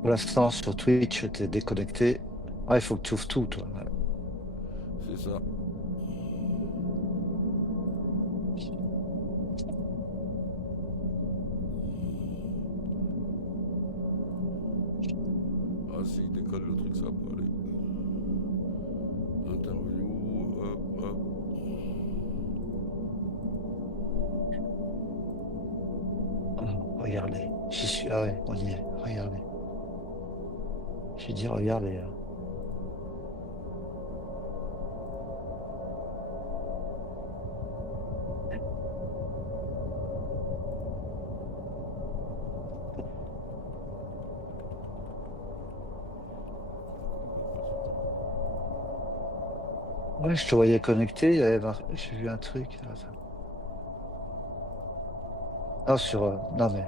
Pour l'instant, sur Twitch, t'es déconnecté. Ah, il faut que tu ouvres tout, toi. Ouais. C'est ça. Ah, s'il décolle le truc, ça va pas aller. Interview, hop, hop. Oh, regardez. J'y suis. Ah ouais, on y est. Regardez. J'ai dit, regardez. Ouais, je te voyais connecté. J'ai vu un truc. Attends. Non, sur. Non, mais.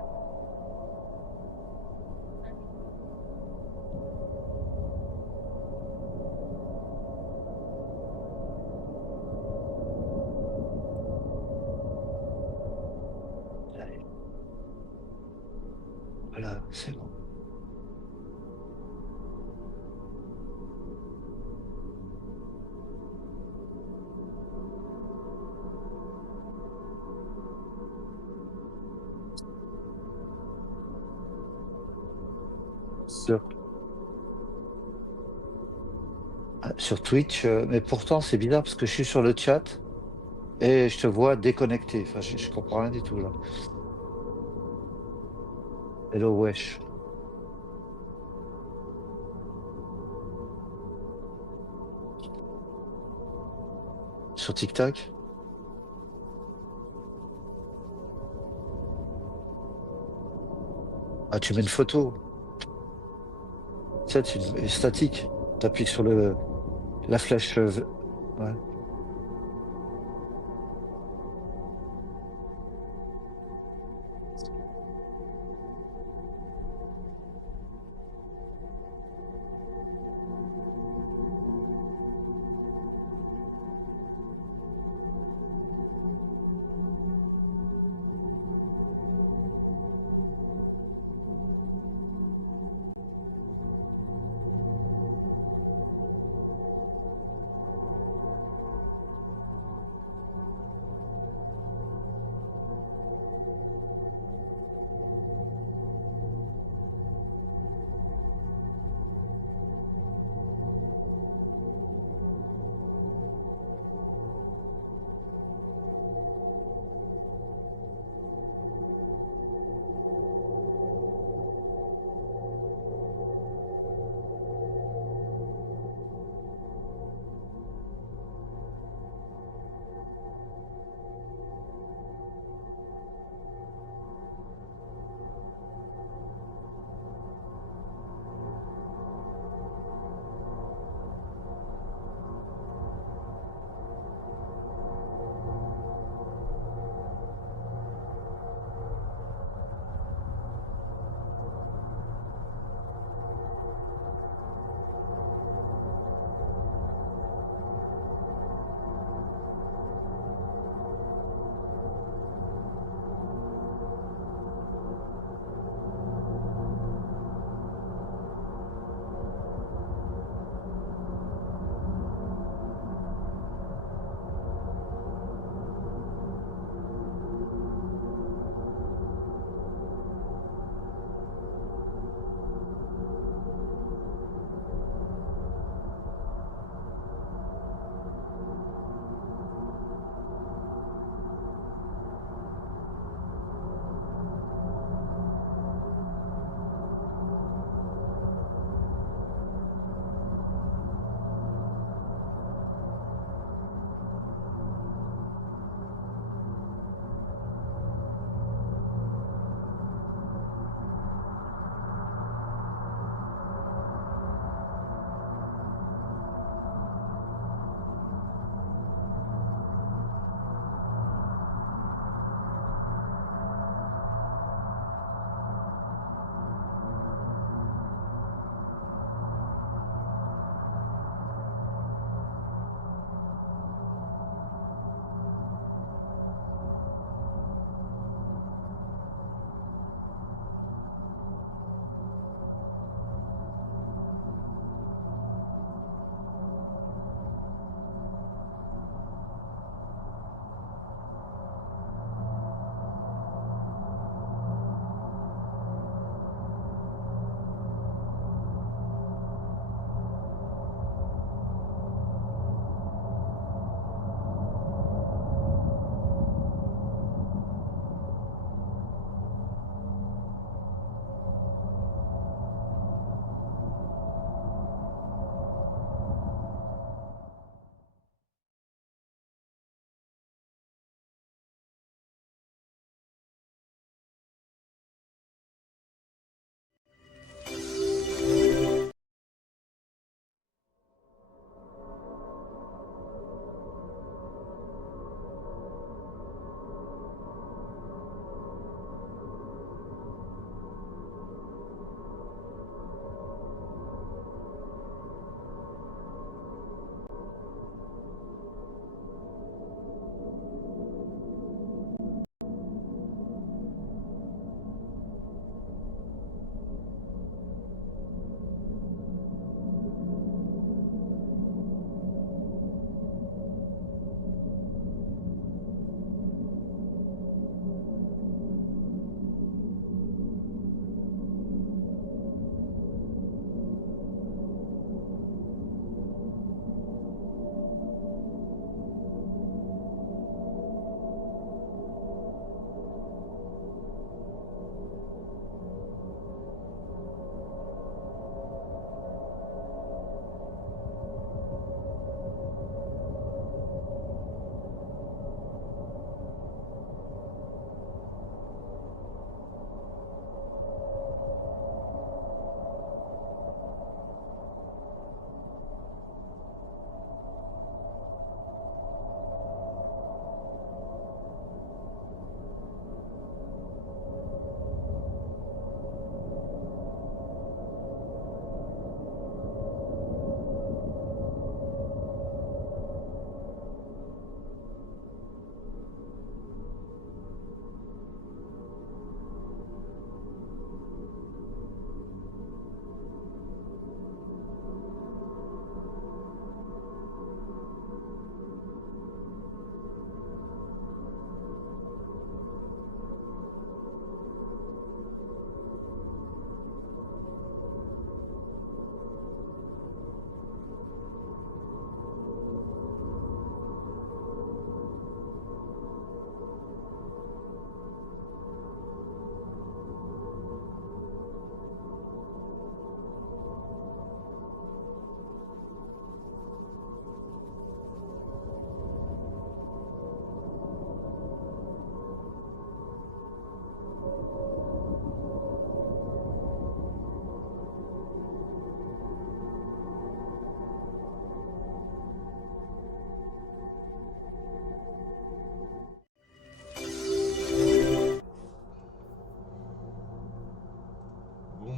Allez, voilà, c'est bon. Sur, sur Twitch. Mais pourtant, c'est bizarre parce que je suis sur le chat et je te vois déconnecté. Enfin, je comprends rien du tout, là. Hello, wesh. Sur TikTok. Ah, tu mets une photo. Tu sais, c'est une statique. Tu appuies sur la flèche. Ouais.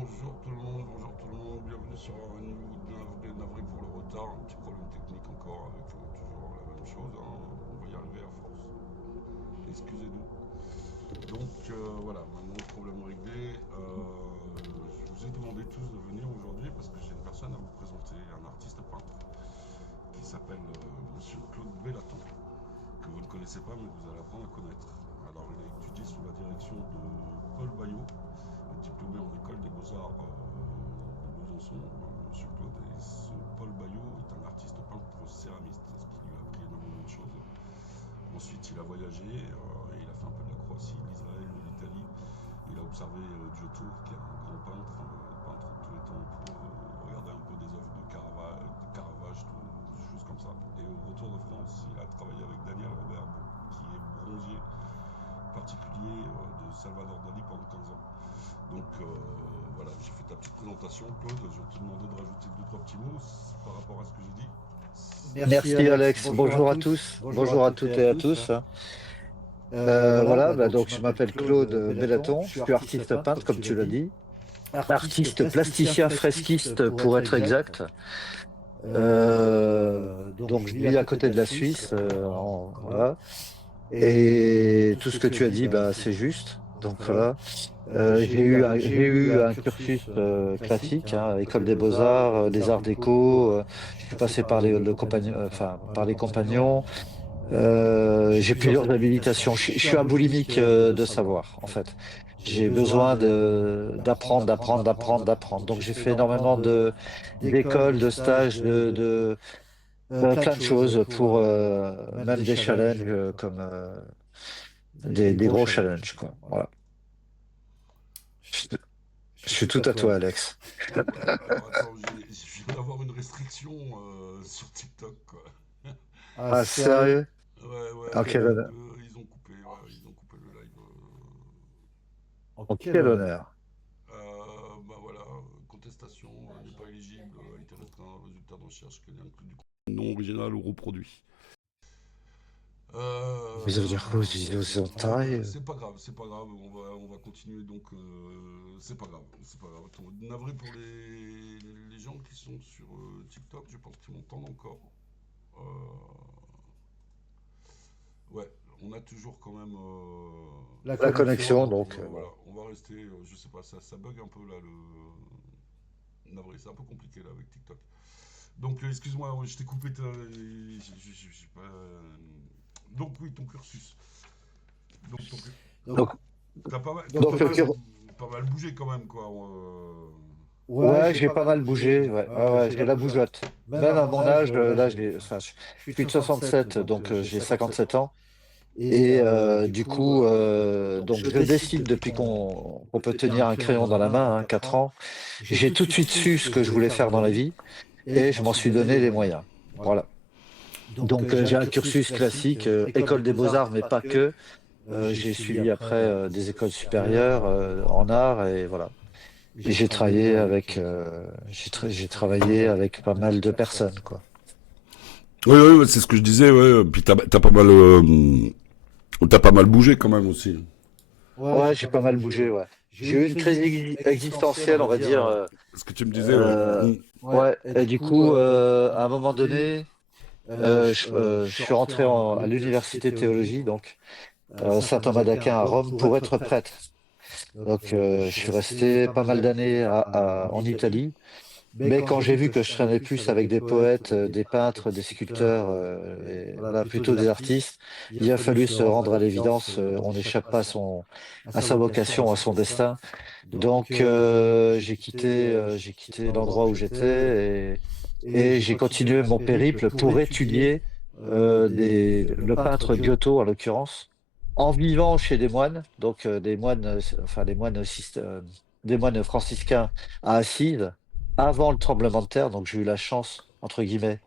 Bonjour tout le monde, bonjour tout le monde, bienvenue sur un nouveau navré pour le retard, un petit problème technique encore avec toujours la même chose, hein. On va y arriver à force. Excusez-nous. Donc voilà, maintenant problème réglé. Je vous ai demandé tous de venir aujourd'hui parce que j'ai une personne à vous présenter, un artiste peintre qui s'appelle Monsieur Claude Bellaton, que vous ne connaissez pas mais que vous allez apprendre à connaître. Alors il a étudié sous la direction de Paul Bayot, diplômé en école des beaux-arts de Besançon, Monsieur Claude. Et Paul Bayot est un artiste peintre céramiste, ce qui lui a appris énormément de choses. Ensuite, il a voyagé, et il a fait un peu de la Croatie, de l'Israël, de l'Italie. Il a observé Giotto, qui est un grand peintre, peintre de tous les temps, pour regarder un peu des œuvres de Caravage, des choses comme ça. Et au retour de France, il a travaillé avec Daniel Robert, qui est bronzier particulier de Salvador Dali pendant 15 ans. Donc voilà, j'ai fait ta petite présentation, Claude. Je vais te demander de rajouter deux, trois petits mots par rapport à ce que j'ai dit. Merci Merci Alex, Alex, bonjour à bonjour à tous, tous, bonjour à bonjour à toutes et toutes à et à tous. tous. Voilà, Voilà, donc je donc je m'appelle m'appelle Claude Claude Bellaton, Bellaton, je je suis suis artiste artiste peintre, peintre, comme comme tu tu l'as l'as dit, dit, artiste artiste plasticien plasticien fresquiste fresquiste pour être pour être exact. exact. Donc Donc je je vis à vis à côté de côté la de la Suisse, Suisse, voilà. voilà. Et Et tout ce tout que ce que tu as tu as dit, dit, bah, bah, c'est c'est juste. juste. Donc Donc voilà. voilà. J'ai J'ai eu eu un un cursus cursus classique, classique, hein, hein, école école des des beaux-arts, beaux-arts, des des arts arts déco. déco. Je Je suis suis passé passé par par le compagnon, compagnon, enfin enfin, par par les les compagnons. compagnons. J'ai J'ai plusieurs plusieurs habilitations. habilitations. Je Je suis un suis un boulimique boulimique de de savoir, savoir, en en fait. fait. J'ai J'ai besoin besoin d'apprendre, d'apprendre, d'apprendre, d'apprendre. d'apprendre. Donc Donc j'ai j'ai fait fait énormément énormément d'écoles, d'écoles, de de stages, stages, plein de plein de choses choses pour pour même même des des challenges, challenges comme des des gros gros challenges. challenges, quoi. Voilà. Voilà. Je, Je, je je suis suis tout tout à à toi, toi, Alex. Alex. Alors attends, je viens d'avoir une restriction sur TikTok, quoi. Ah, Ah, sérieux? sérieux? Ouais, ouais, En Ah, quel quel ouais, honneur. honneur? ils ont coupé le live. En Oh, quel quel honneur? honneur. Bah voilà, contestation n'est pas éligible, a été restreint, résultat de recherche que inclus du contenu non original ou reproduit. Mais ça veut dire quoi, aux Bon, entailles? c'est pas grave, on va continuer donc. C'est pas grave, c'est pas grave. Attends, navré pour les gens qui sont sur TikTok, je pense qu'ils m'entendent encore. Euh, ouais, on a toujours quand même La La connexion, connexion, donc donc voilà, voilà. on va rester, je sais pas, ça bug un peu là le. Navré, c'est un peu compliqué là avec TikTok. Donc excuse-moi, je t'ai coupé. J'ai pas. Donc oui, ton cursus. Donc ton, donc, Donc, t'as pas mal, donc, pas mal bougé quand même quoi. ouais, ouais, j'ai j'ai pas pas mal mal bougé. bougé. Ouais, Ouais, ouais, ouais, ouais, ouais, j'ai j'ai la la bougeotte. bougeotte. Même à Même à mon mon âge, âge, là, là, enfin, je je suis de suis de 67, 67, donc donc j'ai j'ai 57 57 ans. ans. Et Et du du coup, coup, donc donc je je décide décide depuis depuis qu'on qu'on peut peut tenir un tenir un crayon crayon dans la dans la main, hein, main, hein, 4 4 ans. ans. J'ai J'ai tout de tout de suite suite su ce su que ce je que je voulais voulais faire dans faire la dans la vie, vie et et je je m'en m'en suis suis donné donné les les moyens. moyens. Voilà. Voilà. Donc Donc j'ai j'ai un un cursus cursus classique, classique, école des école des beaux-arts, beaux-arts, mais mais pas pas que. que. J'ai J'ai suivi suivi après après des des écoles écoles supérieures supérieures en en art, art et voilà. et Et j'ai j'ai travaillé travaillé avec, avec, j'ai travaillé avec pas mal de mal de personnes, personnes, quoi. quoi. Oui, oui, ouais, c'est ce que je disais. Ouais. Puis t'as pas mal bougé quand même aussi. Ouais, j'ai Ouais, pas j'ai mal pas mal bougé, bougé, ouais. ouais. J'ai eu J'ai une eu une crise crise existentielle, on existentielle, va on va dire. dire. Ce que tu me disais, ouais. Ouais, Ouais, et et du du coup, coup, à un à un moment moment donné, donné, je je suis suis rentré rentré à à l'université l'université théologie, théologie, donc Saint-Thomas d'Aquin à Saint-Thomas-d'Aquin à Rome, Rome pour pour être être prêtre. prêtre. Donc, Donc, je je suis suis resté resté pas pas mal mal d'années d'années en en Italie. Italie. Mais Mais quand quand j'ai j'ai vu vu que que je je traînais traînais plus plus avec des avec des poètes, poètes, des des peintres, peintres, des des sculpteurs, sculpteurs, et et voilà, voilà, plutôt plutôt des des artistes, artistes, il a il a fallu fallu se se rendre à rendre à l'évidence. l'évidence, On on n'échappe n'échappe pas pas à à sa sa vocation, à vocation, à son son destin. destin. Donc, Donc, j'ai j'ai quitté quitté l'endroit où l'endroit où j'étais j'étais et et j'ai j'ai continué continué mon mon périple périple pour pour étudier étudier le le peintre peintre Giotto. Giotto, en l'occurrence, en vivant chez des moines, donc des moines, enfin des moines franciscains à Assise, avant le tremblement de terre. Donc j'ai eu la chance, entre guillemets,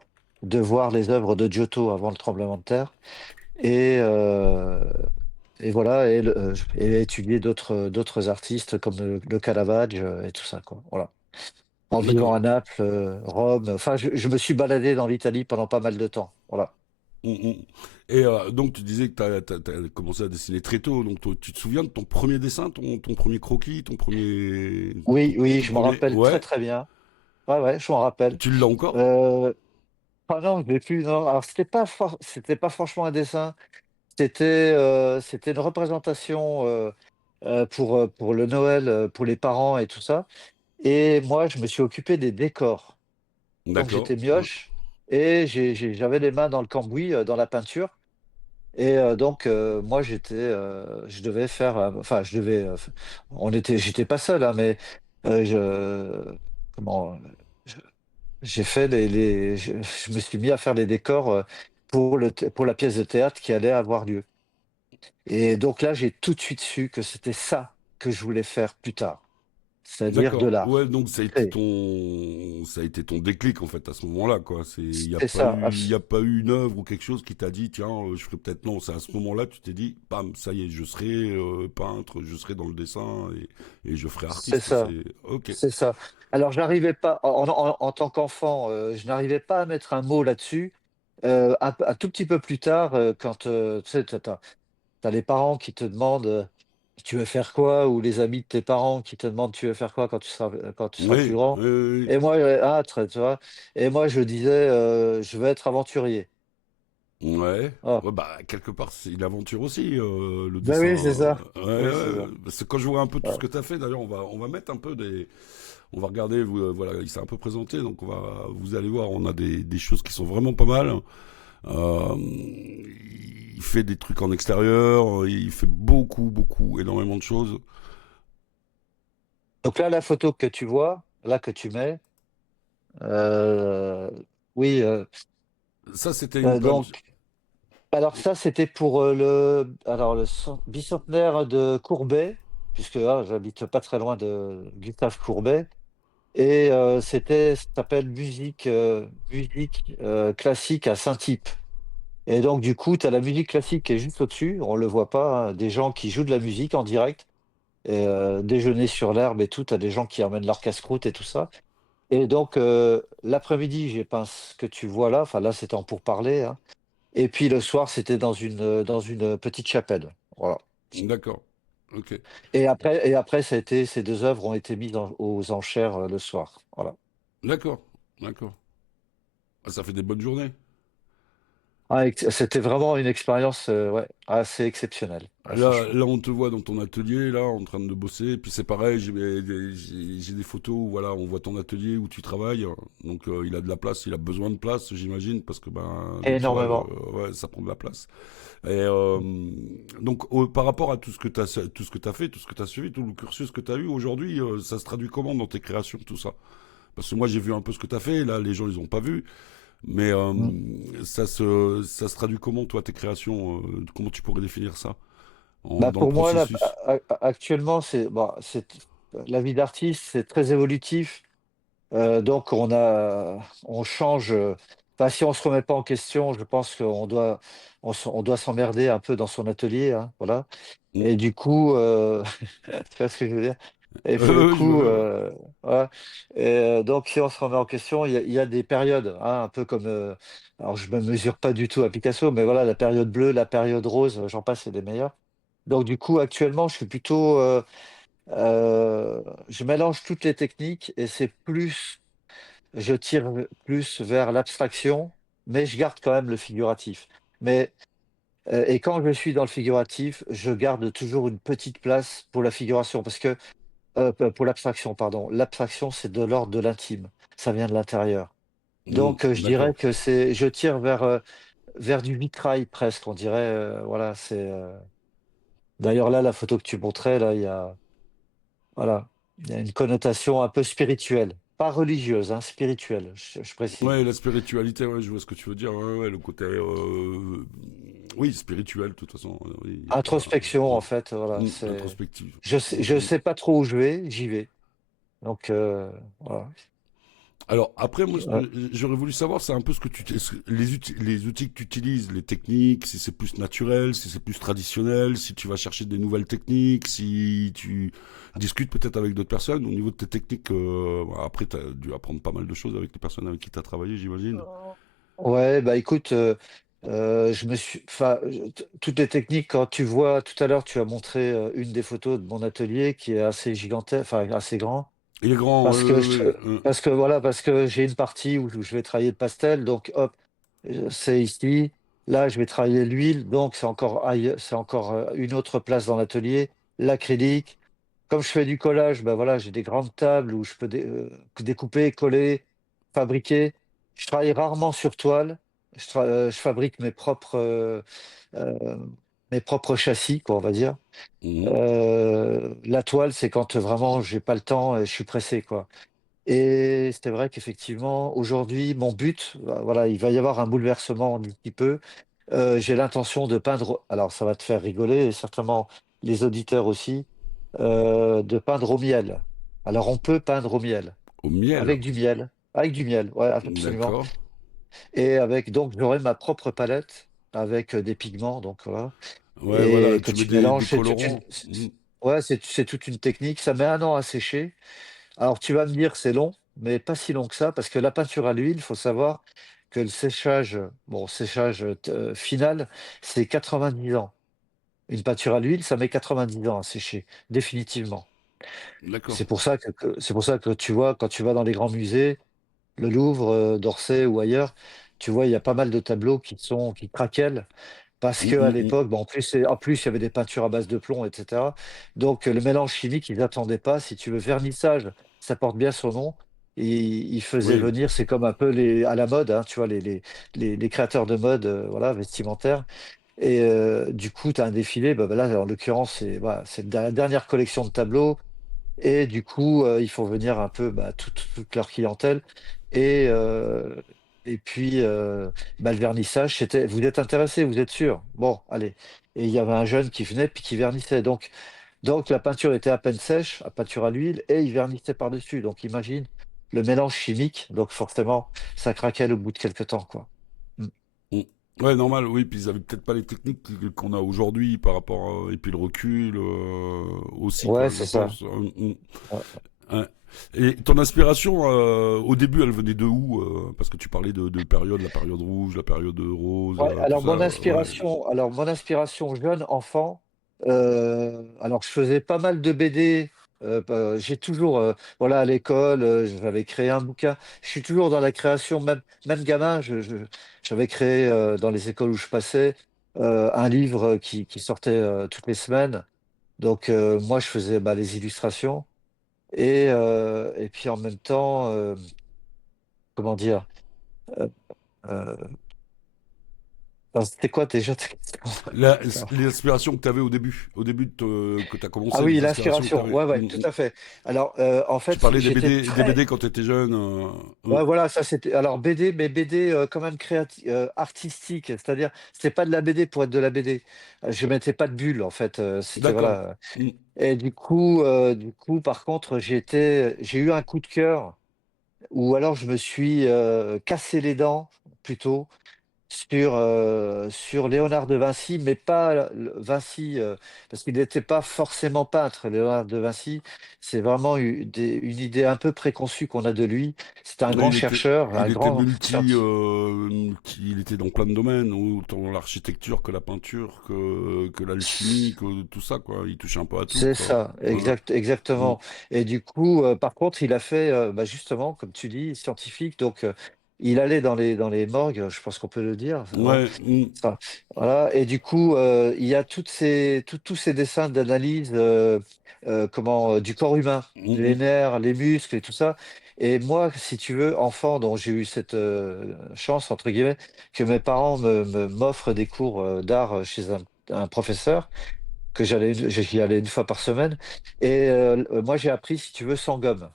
de voir les œuvres de Giotto avant le tremblement de terre. Et, euh, et voilà, et étudier d'autres artistes comme le Caravage et tout ça, quoi. Voilà. En vivant D'accord. à Naples, Rome, enfin, je me suis baladé dans l'Italie pendant pas mal de temps. Voilà. Mm, mm. Et donc tu disais que t'as commencé à dessiner très tôt, donc tu te souviens de ton premier dessin, ton premier croquis, ton Oui, oui, tout je m'en premier... rappelle très Ouais, très bien. Ouais, ouais, je m'en rappelle. tu l'as encore? Euh, ah non, je l'ai plus. Non. Alors c'était pas franchement un dessin. C'était une représentation pour le Noël, pour les parents et tout ça. Et moi, je me suis occupé des décors. Donc D'accord. j'étais mioche et j'avais les mains dans le cambouis, dans la peinture. Et donc moi je devais faire, enfin j'étais pas seul, hein, mais comment, je- j'ai fait je me suis mis à faire les décors pour la pièce de théâtre qui allait avoir lieu. Et donc là, j'ai tout de suite su que c'était ça que je voulais faire plus tard, c'est-à-dire de D'accord. Ouais, l'art. donc Créer. ça a été ton déclic en fait à ce moment-là, quoi. C'est ça, Il y a pas eu une œuvre ou quelque chose qui t'a dit, tiens, je ferai peut-être non. C'est à ce moment-là, tu t'es dit, bam, ça y est, je serai peintre, je serai dans le dessin et je ferai c'est artiste. ça, C'est ok. c'est ça. Alors j'arrivais pas, en tant qu'enfant, je n'arrivais pas à mettre un mot là-dessus. Un tout petit peu plus tard, quand tu sais, t'as les parents qui te demandent tu veux faire quoi, ou les amis de tes parents qui te demandent tu veux faire quoi quand tu seras plus Oui, grand. oui, oui. Et moi, tu vois. Et moi, je disais je veux être aventurier. Ouais. Ah. Ouais, bah quelque part c'est une aventure aussi le Ben dessin. oui, c'est ça. Ouais, Oui, c'est ouais. ça. Parce que quand je vois un peu tout ce Ouais. que tu as fait, d'ailleurs on va mettre un peu des on va regarder voilà, il s'est un peu présenté donc vous allez voir, on a des choses qui sont vraiment pas mal. Il fait des trucs en extérieur, il fait énormément de choses. Donc là, la photo que tu vois, là que tu mets, euh, oui, Ça c'était une page. donc, alors ça, c'était pour le bicentenaire de Courbet, puisque j'habite pas très loin de Gustave Courbet, et ça s'appelle musique classique à Saint-Type. Et donc, du coup, tu as la musique classique qui est juste au-dessus, on le voit pas, hein, des gens qui jouent de la musique en direct, et déjeuner sur l'herbe et tout, tu as des gens qui emmènent leur casse-croûte et tout ça. Et donc, l'après-midi, j'ai peint ce que tu vois là. Enfin, là, c'était en pourparlers, hein. Et puis le soir, c'était dans une petite chapelle. Voilà. D'accord. Ok. Et après, ces deux œuvres ont été mises aux enchères le soir. Voilà. D'accord. D'accord. Ah, ça fait des bonnes journées. C'était vraiment une expérience ouais, assez exceptionnelle, franchement. Là, on te voit dans ton atelier, là, en train de bosser. Et puis c'est pareil, j'ai des photos où voilà, on voit ton atelier où tu travailles. Donc il a de la place, il a besoin de place, j'imagine, parce que ben le cheval, Énormément. ouais, ça prend de la place. Et donc par rapport à tout ce que tu as, tout ce que tu fait, tout ce que tu as suivi, tout le cursus que tu as eu aujourd'hui, ça se traduit comment dans tes créations, tout ça? Parce que moi j'ai vu un peu ce que tu as fait, là les gens ils ont pas vu. Mais Mm. ça se traduit comment, toi, tes créations comment tu pourrais définir ça dans le Pour moi, là, processus? actuellement, la vie d'artiste, c'est très évolutif. Donc on change. Enfin, si on se remet pas en question, je pense on doit s'emmerder un peu dans son atelier, hein, voilà. Mm. Et du coup, tu vois ce que je veux dire? Et pour le Je vois coup, bien, ouais. ouais. Et, donc si on se remet en question, il y a des périodes, hein, un peu comme. Alors je me mesure pas du tout à Picasso, mais voilà, la période bleue, la période rose, j'en passe, c'est des meilleurs. Donc du coup, actuellement, je suis plutôt. Je mélange toutes les techniques et je tire plus vers l'abstraction, mais je garde quand même le figuratif. Et quand je suis dans le figuratif, je garde toujours une petite place pour la figuration, parce que pour l'abstraction, pardon. L'abstraction, c'est de l'ordre de l'intime. Ça vient de l'intérieur. Mm, Donc, je dirais d'accord. que je tire vers du vitrail presque. On dirait, voilà, D'ailleurs là, la photo que tu montrais, là, voilà, il y a une connotation un peu spirituelle, pas religieuse, hein, spirituelle. Je précise. Ouais, la spiritualité, ouais, je vois ce que tu veux dire. Ouais, ouais, le côté, oui, spirituel, de toute façon. Oui, y a pas, Introspection, en mm, fait, voilà. introspective. Je Mm. sais pas trop où je vais, j'y vais. Donc, voilà. Alors après, moi, Ouais. j'aurais voulu savoir, c'est un peu ce que les outils que tu utilises, les techniques, si c'est plus naturel, si c'est plus traditionnel, si tu vas chercher des nouvelles techniques, si tu discutes peut-être avec d'autres personnes. Au niveau de tes techniques, après, tu as dû apprendre pas mal de choses avec les personnes avec qui tu as travaillé, j'imagine. Ouais, bah écoute. enfin, toutes les techniques, quand tu vois, tout à l'heure, tu as montré une des photos de mon atelier qui est assez gigantesque, enfin assez grand, Il est grand, parce que, oui, oui, oui. parce que voilà, parce que j'ai une partie où je vais travailler le pastel, donc hop, c'est ici. Là, je vais travailler l'huile, donc c'est encore une autre place dans l'atelier. L'acrylique. Comme je fais du collage, ben voilà, j'ai des grandes tables où je peux découper, coller, fabriquer. Je travaille rarement sur toile. Je fabrique euh, mes propres châssis, quoi, on va dire. Mhm. La toile, c'est quand vraiment j'ai pas le temps et je suis pressé, quoi. Et c'est vrai qu'effectivement, aujourd'hui, mon but, voilà, il va y avoir un bouleversement d'ici peu. J'ai l'intention de peindre, alors ça va te faire rigoler, et certainement les auditeurs aussi, de peindre au miel. Alors on peut peindre au miel, Au miel. avec du miel, ouais, absolument. D'accord. Et donc j'aurai ma propre palette avec des pigments, donc voilà, Ouais, voilà, et que tu mets tu des mélanges. colorants. Mhm. Ouais, c'est toute une technique. Ça met un an à sécher. Alors tu vas me dire c'est long, mais pas si long que ça, parce que la peinture à l'huile, il faut savoir que le séchage, bon, séchage final, c'est 90 ans. Une peinture à l'huile, ça met 90 ans à sécher, définitivement. D'accord. C'est pour ça que tu vois, quand tu vas dans les grands musées, le Louvre, d'Orsay ou ailleurs, tu vois, il y a pas mal de tableaux qui craquellent parce Mhm, qu'à mhm. l'époque, bon, en plus, il y avait des peintures à base de plomb, etc. Donc, le mélange chimique, ils n'attendaient pas. Si tu veux, vernissage, ça porte bien son nom. Et ils faisaient Oui, venir, c'est comme un peu à la mode, hein, tu vois, les créateurs de mode, voilà, vestimentaire. Et du coup, tu as un défilé. Bah, là, en l'occurrence, voilà, c'est la dernière collection de tableaux. Et du coup, il faut venir un peu toute leur clientèle. Et, euh, et puis, le vernissage, c'était, vous êtes intéressé, vous êtes sûr? Bon, allez. Et il y avait un jeune qui venait puis qui vernissait. Donc la peinture était à peine sèche, à peinture à l'huile, et il vernissait par-dessus. Donc imagine le mélange chimique. Donc forcément, ça craquait au bout de quelques temps, quoi. Mm. mm. Ouais, normal, oui, puis ils avaient peut-être pas les techniques qu'on a aujourd'hui par rapport et puis le recul aussi, Ouais, quoi, je c'est ça. pense. Mm. Ouais. Ouais. Et ton inspiration, au début, elle venait de où parce que tu parlais de période, la période rouge, la période rose, Ouais, tout alors ça. Ouais. mon inspiration jeune enfant, alors je faisais pas mal de BD. J'ai toujours, voilà, à l'école, j'avais créé un bouquin. Je suis toujours dans la création, même gamin, j'avais créé dans les écoles où je passais un livre qui sortait toutes les semaines. Donc moi, je faisais les illustrations et puis en même temps, comment dire, euh, euh, c'était quoi déjà ta question? L'inspiration que tu avais au début que tu as Ah commencé, oui, les inspirations que tu l'inspiration. avais. Ouais, ouais, tout à fait. Alors, en Tu fait, parlais j'étais des très. BD quand tu étais jeune. Ouais, voilà, ça c'était. Alors, BD, mais BD quand même artistique. C'est-à-dire, c'était pas de la BD pour être de la BD. Je mettais pas de bulles, en fait. C'était, D'accord. voilà. Mm. Et du coup, par contre, j'ai eu un coup de cœur, ou alors je me suis cassé les dents, plutôt sur Léonard de Vinci, mais pas Vinci, parce qu'il n'était pas forcément peintre, Léonard de Vinci. C'est vraiment une idée un peu préconçue qu'on a de lui. C'est un Oui, grand chercheur, un il était grand scientifique. il était dans plein de domaines, autant l'architecture que la peinture, que l'alchimie, que tout ça, quoi. Il touchait un peu à tout, C'est quoi. ça, Ouais. Mm. exactement. Et du coup, par contre, il a fait, justement, comme tu dis, scientifique. Donc, il allait dans les morgues, je pense qu'on peut le dire. Bon, Ouais. Mm. ça, voilà. Et du coup, il y a tous ces dessins d'analyse, du corps humain, Mm, les mm. nerfs, les muscles et tout ça. Et moi, si tu veux, enfant, dont j'ai eu cette chance, entre guillemets, que mes parents m'offrent des cours d'art chez un professeur j'y allais une fois par semaine. Et moi, j'ai appris, si tu veux, sans gomme.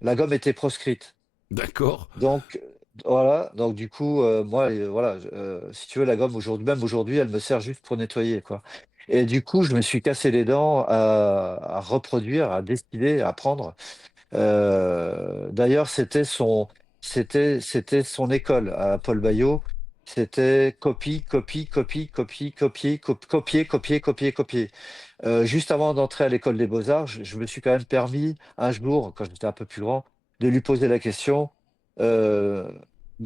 La gomme était proscrite. D'accord. Donc, voilà. Donc, du coup, moi, voilà, si tu veux, la gomme, même aujourd'hui, elle me sert juste pour nettoyer, quoi. Et du coup, je me suis cassé les dents à reproduire, à dessiner, à apprendre. D'ailleurs, c'était son école à Paul Bayot. C'était copie, copie, copie, copie, copier, copier, copier, copier, copier. Juste avant d'entrer à l'école des Beaux-Arts, je me suis quand même permis, un jour, quand j'étais un peu plus grand, de lui poser la question, euh,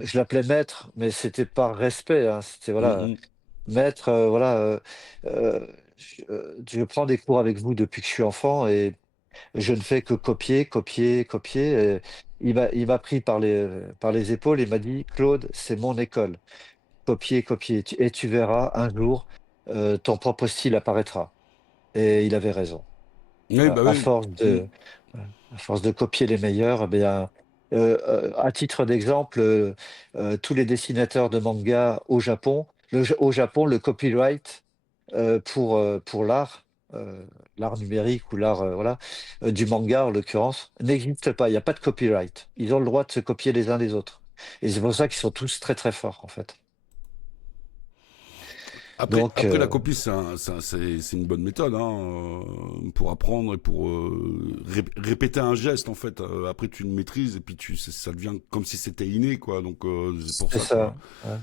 je l'appelais maître, mais c'était par respect, hein, c'était voilà, Mhm. maître, voilà, je prends des cours avec vous depuis que je suis enfant et je ne fais que copier, copier, copier. Et il m'a pris par les épaules et m'a dit, Claude, c'est mon école. Copier, copier, et tu verras un jour, ton propre style apparaîtra. Et il avait raison. Oui, Voilà. bah À oui. force Mm. de, à force de copier les meilleurs, eh bien, à titre d'exemple, tous les dessinateurs de manga au Japon, au Japon, le copyright pour euh, l'art numérique ou l'art voilà, du manga en l'occurrence, n'existe pas. Il n'y a pas de copyright. Ils ont le droit de se copier les uns les autres. Et c'est pour ça qu'ils sont tous très très forts en fait. Donc, Après la copie, c'est une bonne méthode hein, pour apprendre et pour répéter un geste en fait. Après, tu le maîtrises et puis ça devient comme si c'était inné quoi. Donc c'est pour c'est ça quoi.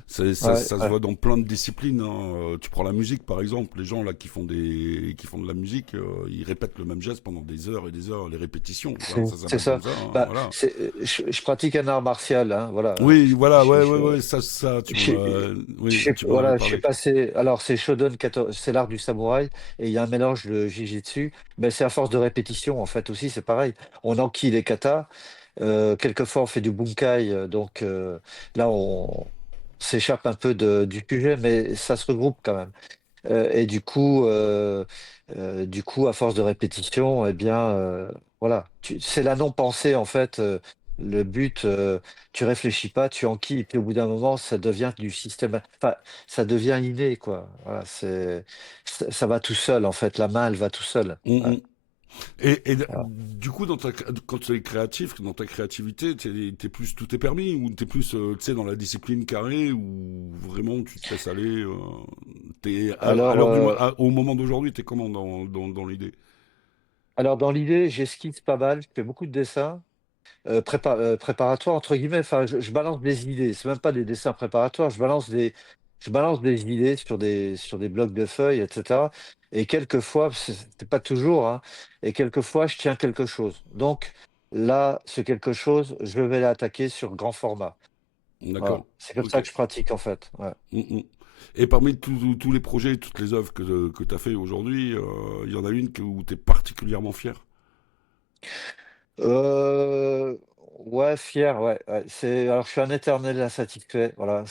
ça. Ouais, ouais, Ça se ouais. voit dans plein de disciplines. Hein. Tu prends la musique par exemple, les gens là qui font de la musique, ils répètent le même geste pendant des heures et des heures, les répétitions. Voilà, ça C'est s'appelle ça. comme ça. Hein, Bah, voilà. je pratique un art martial, hein, voilà. Oui, voilà, Je, ouais, je, ouais, ouais, ça, tu m'en avais voilà, je suis parlé. passé. Alors, c'est c'est l'art du samouraï, et il y a un mélange de jiu-jitsu. Mais c'est à force de répétition, en fait, aussi, c'est pareil. On enquille les katas. Quelquefois, on fait du bunkai. Donc, là, on s'échappe un peu du sujet, mais ça se regroupe quand même. Et du coup, à force de répétition, eh bien, voilà, c'est la non-pensée en fait. Le but, tu réfléchis pas, tu enquilles, et puis au bout d'un moment, ça devient du système, enfin, ça devient inné, quoi. Voilà, ça va tout seul en fait. La main, elle va tout seul. Mm, Ouais, mm. voilà. Du coup, quand tu es créatif, dans ta créativité, t'es plus tout est permis ou t'es plus, tu sais, dans la discipline carrée ou vraiment tu te laisses aller. À Alors, l'heure au moment d'aujourd'hui, t'es comment dans l'idée? alors dans l'idée, j'esquisse pas mal, je fais beaucoup de dessins. Préparatoire entre guillemets. Enfin, je balance des idées. C'est même pas des dessins préparatoires. Je balance des idées sur des blocs de feuilles, etc. Et quelquefois, c'est pas toujours, hein, et quelquefois, je tiens quelque chose. Donc là, ce quelque chose, je vais l'attaquer sur grand format. D'accord. Voilà. C'est comme Ok. ça que je pratique en fait. Ouais. Mm, mm. Et parmi tous les projets, toutes les œuvres que tu as fait aujourd'hui, il y en a une où tu es particulièrement fier. Euh, ouais, fier, ouais, ouais. Alors, je suis un éternel insatisfait. Voilà.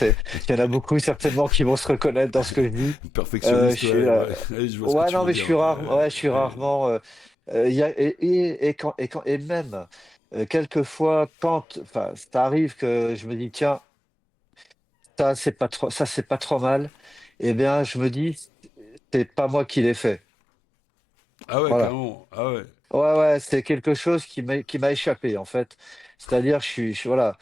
Il y en a beaucoup certainement qui vont se reconnaître dans ce que je dis. Je Perfectionniste, suis, ouais, ouais. Ouais, je vois ce que ouais, tu non, veux mais je dire. suis rarement, ouais, je suis rarement. Et même quelquefois, enfin, ça arrive que je me dis, tiens, ça c'est pas trop mal. Eh bien, je me dis, c'est pas moi qui l'ai fait. Ah ouais, Voilà. carrément. Ah ouais. Ouais, ouais, c'est quelque chose qui m'a échappé en fait. C'est-à-dire, voilà.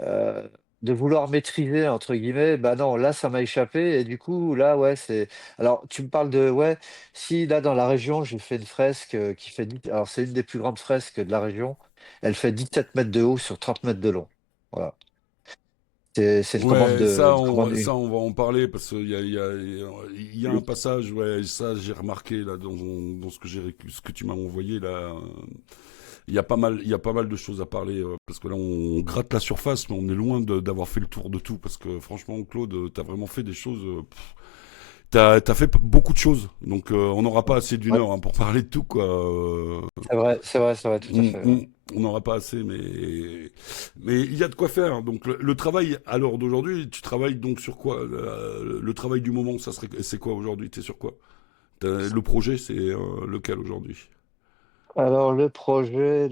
euh, de vouloir maîtriser, entre guillemets, bah non, là, ça m'a échappé. Et du coup, là, ouais, c'est. Alors, tu me parles de. Ouais, si là, dans la région, j'ai fait une fresque qui fait 10. Alors, c'est une des plus grandes fresques de la région. Elle fait 17 mètres de haut sur 30 mètres de long. Voilà. C'est Ouais, une commande une. ça, on va en parler parce qu'il y a un passage, ouais, ça, j'ai remarqué là dans ce que tu m'as envoyé là. Il y a pas mal de choses à parler parce que là, on gratte la surface, mais on est loin d'avoir fait le tour de tout parce que franchement, Claude, t'as vraiment fait des choses. T'as fait beaucoup de choses, donc on n'aura pas assez d'une Ouais, heure hein, pour parler de tout, quoi. c'est vrai, c'est vrai, c'est vrai, tout à fait. Ouais. On n'aura pas assez, mais il y a de quoi faire. Donc le travail à l'heure d'aujourd'hui, tu travailles donc sur quoi? Le travail du moment, c'est quoi aujourd'hui? T'es sur quoi? Le projet, c'est lequel aujourd'hui? Alors le projet,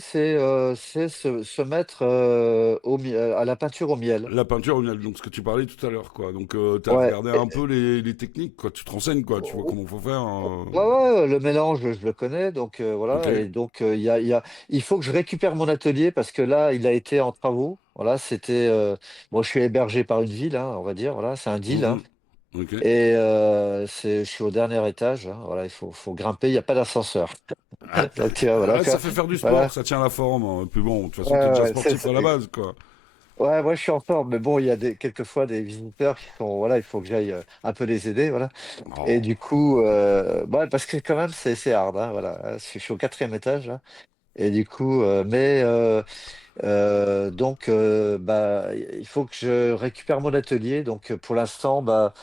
c'est se mettre à la peinture au miel. La peinture, donc ce que tu parlais tout à l'heure, quoi. Donc t'as Ouais. regardé un peu les techniques, quoi. Tu te renseignes, quoi. Tu vois comment faut faire. Ouais, ouais, le mélange, je le connais, donc Ok. voilà. Et donc, il faut que je récupère mon atelier parce que là, il a été en travaux. Voilà, bon, je suis hébergé par une ville, hein, on va dire. Voilà, c'est un deal, hein. Mhm. Ok. Et je suis au dernier étage, hein. Voilà, il faut grimper. Il n'y a pas d'ascenseur. Ah, Donc, voilà, ça quoi. fait faire du sport, Voilà. ça tient la forme. Hein. Puis bon, de toute Ouais, façon, t'es déjà ouais, sportif à la base, quoi. ouais, moi, je suis en forme, mais bon, il y a quelquefois des visiteurs qui sont, voilà, il faut que j'aille un peu les aider, voilà. Et Oh. du coup, ouais, parce que quand même, c'est hard, hein, voilà. Je suis au quatrième étage, là. Et du coup, donc, bah, il faut que je récupère mon atelier. Donc, pour l'instant, bah,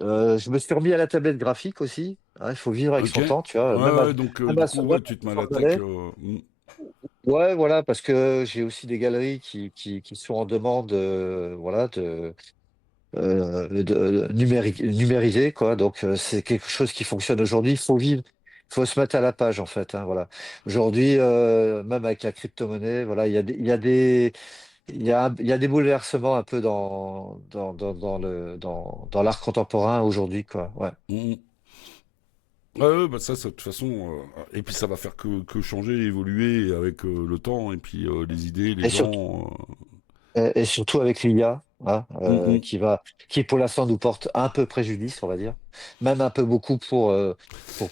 je me suis remis à la tablette graphique aussi, hein. Il faut vivre avec Ok. son temps, tu vois. Ouais, ouais, donc Même du à, coup, même ouais, tu te mets à à la 100 tech. balais. Ouais, voilà, parce que j'ai aussi des galeries qui sont en demande, voilà, numérisées, quoi. Donc, c'est quelque chose qui fonctionne aujourd'hui. Il faut vivre, il faut se mettre à la page, en fait, hein, voilà. Aujourd'hui, même avec la crypto-monnaie, voilà, il y a des bouleversements un peu dans l'art contemporain aujourd'hui, quoi. Ouais. Mm. Ouais, ouais, bah ça, de toute façon, et puis ça va faire que changer, évoluer avec le temps, et puis les idées, les Et surtout, gens. et surtout avec l'IA, hein, Mm, mm. qui pour l'instant nous porte un peu préjudice, on va dire. Même un peu beaucoup pour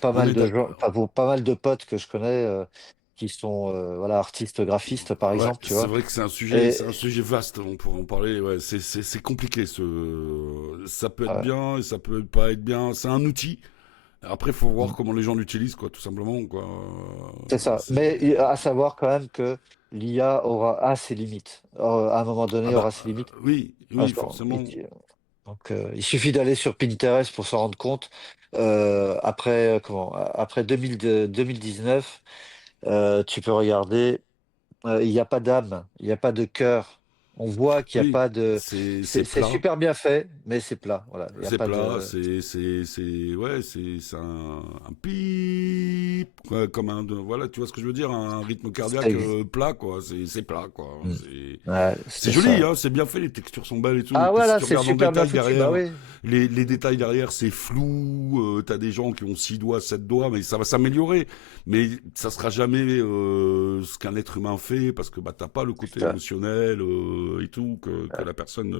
pas On mal est de gens, d'accord. enfin, pour pas mal de potes que je connais, qui sont, voilà, artistes graphistes, par Ouais, exemple, tu c'est vois. vrai que Et, c'est un sujet vaste. On pourrait en parler. Ouais, c'est compliqué. Ça peut être ouais, bien et ça peut pas être bien. C'est un outil. Après, faut voir mm, comment les gens l'utilisent, quoi, tout simplement, quoi. c'est ça. C'est Mais à savoir quand même que a ses limites. À un moment ah donné, bah aura ses limites. oui, Ah, oui, forcément. donc, il suffit d'aller sur Pinterest pour s'en rendre compte. Après 2019, tu peux regarder, il n'y a pas d'âme, il n'y a pas de cœur. On voit qu'il n'y a Oui, pas de. c'est C'est plat. super bien fait, mais c'est plat. Voilà, il n'y a C'est pas plat, de. ouais, c'est un pip, quoi, comme voilà, tu vois ce que je veux dire, un rythme cardiaque c'est- plat, quoi, c'est plat, quoi. Mm. Ouais, C'est c'est joli, ça. hein, c'est bien fait, les textures sont belles et tout, et Ah puis si voilà, tu c'est regardes en super bien détail foutu. Bah derrière, oui. les Mm. détails derrière, c'est flou, t'as des gens qui ont 6 doigts, 7 doigts, mais ça va s'améliorer, mais ça sera jamais ce qu'un être humain fait, parce que bah t'as pas le côté C'est ça. émotionnel et tout que la personne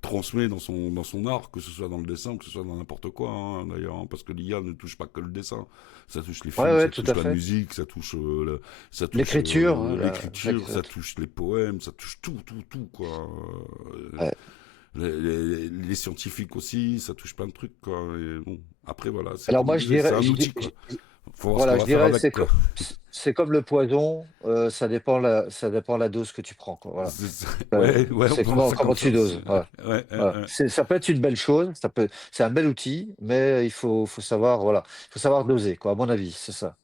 transmet dans son art, que ce soit dans le dessin, que ce soit dans n'importe quoi, hein, d'ailleurs, hein, parce que l'IA ne touche pas que le dessin, ça touche les Ouais, films, ouais, ça tout touche à la fait. musique, ça touche L'écriture, hein, l'écriture, ça touche les poèmes, ça touche tout, quoi. ouais. Les scientifiques aussi, ça touche plein de trucs, quoi. Et bon, après, voilà, c'est Alors comme on moi, disait, c'est un outil, quoi. Faut voir ce qu'on voilà, je va faire dirais, avec, quoi. c'est comme le poison, ça dépend la dose que tu prends, quoi. Voilà. Ouais, ouais, on C'est peut voir ça comme comment ça tu aussi. doses. Voilà. Ouais, Voilà. Ça peut être une belle chose, c'est un bel outil, mais faut savoir, voilà, faut savoir doser, quoi. À mon avis, c'est ça.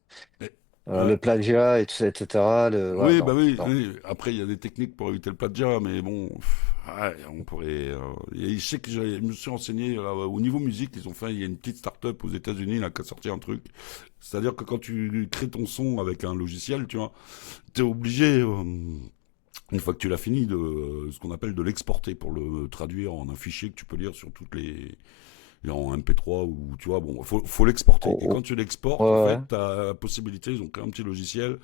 Ouais. Le plagiat et tout ça, etc. Ouais, Oui, bah non, oui, non. oui. Après, il y a des techniques pour éviter le plagiat, mais bon, ouais, on pourrait. Et je sais que je me suis renseigné au niveau musique, ils ont fait, il y a une petite start-up aux États-Unis là qui a sorti un truc. C'est-à-dire que quand tu crées ton son avec un logiciel, tu vois, t'es obligé, une fois que tu l'as fini, de ce qu'on appelle de l'exporter pour le traduire en un fichier que tu peux lire sur toutes les en MP3 ou tu vois, bon, faut l'exporter. Et Oh, quand tu l'exportes, en oh, ouais, fait, tu as la possibilité, ils ont créé un petit logiciel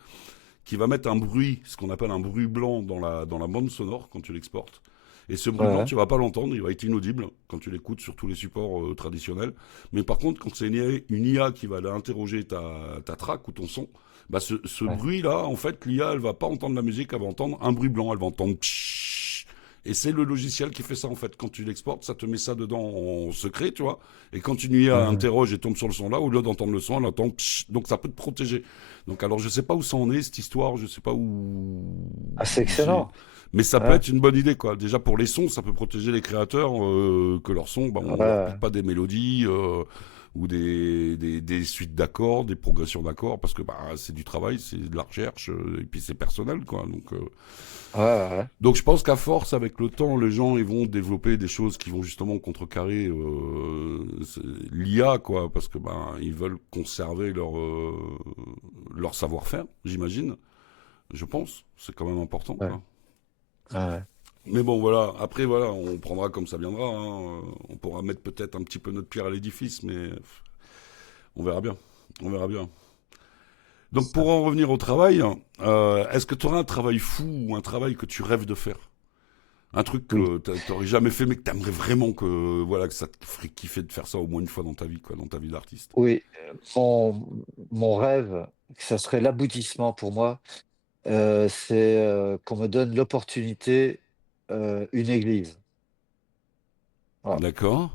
qui va mettre un bruit, ce qu'on appelle un bruit blanc dans la bande sonore quand tu l'exportes. Et ce bruit blanc, ouais, tu vas pas l'entendre, il va être inaudible quand tu l'écoutes sur tous les supports traditionnels. Mais par contre, quand c'est une IA qui va aller interroger ta track ou ton son, bah ce ouais, bruit-là, en fait, l'IA, elle va pas entendre la musique, elle va entendre un bruit blanc, elle va entendre tch. Et c'est le logiciel qui fait ça en fait. Quand tu l'exportes, ça te met ça dedans en secret, tu vois. Et quand une IA ouais. interroge et tombe sur le son là, au lieu d'entendre le son, elle entend tch. Donc ça peut te protéger. Donc alors je sais pas où ça en est cette histoire, je sais pas Ah, c'est excellent. mais ça peut Ouais, être une bonne idée quoi. Déjà pour les sons, ça peut protéger les créateurs que leurs sons, bah, on leur pique ouais, pas des mélodies ou des suites d'accords, des progressions d'accords parce que bah c'est du travail, c'est de la recherche et puis c'est personnel quoi. ouais, ouais. Donc je pense qu'à force, avec le temps, les gens ils vont développer des choses qui vont justement contrecarrer l'IA, quoi, parce que ben ils veulent conserver leur savoir-faire, j'imagine. Je pense, c'est quand même important, Ouais, quoi. ouais, ouais. Mais bon, voilà. Après, voilà, on prendra comme ça viendra, hein. On pourra mettre peut-être un petit peu notre pierre à l'édifice, mais on verra bien. On verra bien. Donc pour en revenir au travail, est-ce que tu auras un travail fou ou un travail que tu rêves de faire? Un truc Oui. que t'aurais jamais fait, mais que t'aimerais vraiment voilà, que ça te ferait kiffer de faire ça au moins une fois dans ta vie, quoi, dans ta vie d'artiste. Oui, mon rêve, ça serait l'aboutissement pour moi, c'est qu'on me donne l'opportunité, une église. Voilà. D'accord?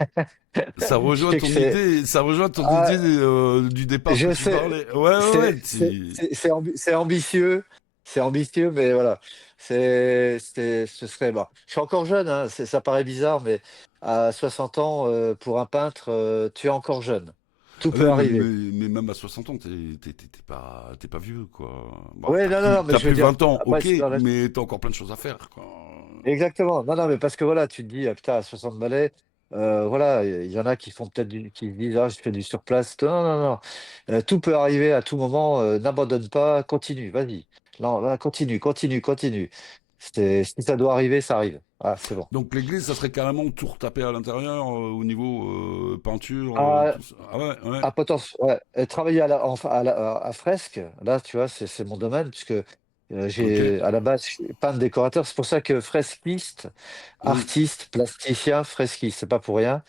Je sais que c'est. Ça rejoint ton Ah, idée du départ que je tu sais, parlais. Ouais, ouais, ouais. c'est ambitieux, mais voilà. Ce serait. Bon. Je suis encore jeune, hein, ça paraît bizarre, mais à 60 ans, pour un peintre, tu es encore jeune. Tout Ah peut ouais, arriver. mais même à 60 ans, t'es pas vieux, quoi. Bon, Ouais, non, non, non, mais t'as je veux plus dire, 20 ans, après, ok, c'est dans la. mais t'as encore plein de choses à faire, quoi. Exactement. Non, non, mais parce que voilà, tu te dis, ah, putain, à 60 balais, voilà, il y en a qui font peut-être qui se disent, ah, je fais du surplace. Non, non, non. Tout peut arriver à tout moment. N'abandonne pas, continue, vas-y. Non, là, continue, continue, continue. Si ça doit arriver, ça arrive. Ah, c'est bon. Donc l'église, ça serait carrément tout retaper à l'intérieur, au niveau peinture, Ah, tout ça. Ah ouais, ouais. à potentiel, ouais. Travailler à fresque, là, tu vois, c'est mon domaine, puisque Ok. à la base, je suis peintre décorateur. C'est pour ça que fresquiste, Hmm. artiste, plasticien, fresquiste, c'est pas pour rien.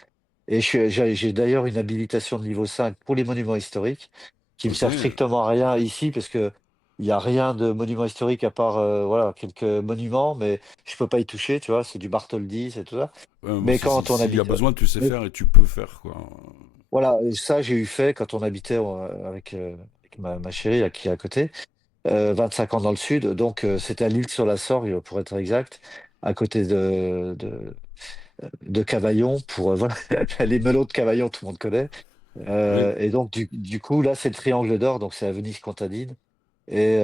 Et j'ai d'ailleurs une habilitation de niveau 5 pour les monuments historiques, qui me Ok. sert strictement à rien ici, parce que il n'y a rien de monument historique à part voilà, quelques monuments, mais je peux pas y toucher, tu vois, c'est du Bartholdi, c'est tout ça. Bon, Mais quand on s'il y a habite, besoin, tu sais mais faire et tu peux faire, quoi. voilà, ça j'ai eu fait quand on habitait avec ma chérie qui est à côté, 25 ans dans le sud, donc c'était à l'Île-sur-la-Sorgue, pour être exact, à côté de Cavaillon, pour voilà, les melots de Cavaillon, tout le monde connaît. Oui. Et donc, du coup, là, c'est le Triangle d'Or, donc c'est à Venise-Contadine. Et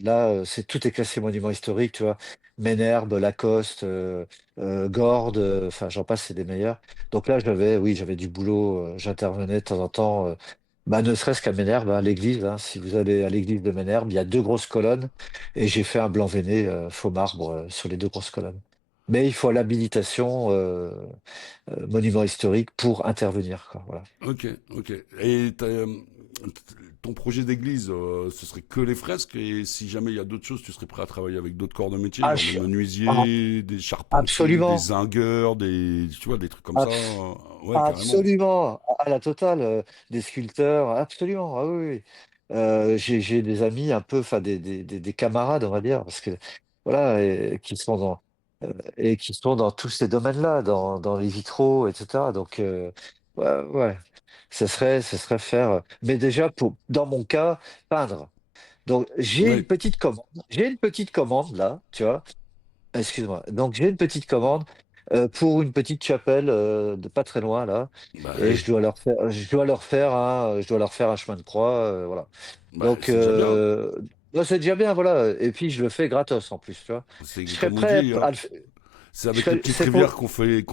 là, tout est classé monument historique, tu vois. Ménherbe, Lacoste, Gordes, enfin, j'en passe, c'est des meilleurs. Donc là, oui, j'avais du boulot, j'intervenais de temps en temps, bah, ne serait-ce qu'à Ménherbe, hein, l'église. Hein. Si vous allez à l'église de Ménherbe, il y a deux grosses colonnes, et j'ai fait un blanc veiné, faux marbre, sur les deux grosses colonnes. Mais il faut l'habilitation, monument historique pour intervenir, quoi. Voilà. Ok, ok. Et ton projet d'église, ce serait que les fresques, et si jamais il y a d'autres choses, tu serais prêt à travailler avec d'autres corps de métier, Ah, genre des ah, menuisiers, des charpentiers, des absolument. zingueurs, tu vois, des trucs comme ça. Abs- Ouais, carrément. Absolument. À la totale. Des sculpteurs. Absolument. Ah oui, oui. J'ai des amis un peu, enfin des camarades, on va dire, parce que voilà, et qui sont dans tous ces domaines-là, dans les vitraux, etc. Donc, ouais, ouais. Ce serait faire. Mais déjà, dans mon cas, peindre. Donc, Ouais. j'ai une petite commande là, tu vois. Excuse-moi. Donc, j'ai une petite commande pour une petite chapelle de pas très loin là, Bah, et je dois leur faire un chemin de croix, voilà. bah, Donc, c'est déjà bien. bah, c'est déjà bien, voilà. Et puis, je le fais gratos en plus, tu vois. C'est Je serais comme on prêt dit, à hein. le faire. C'est avec les petites C'est pour. rivières qu'on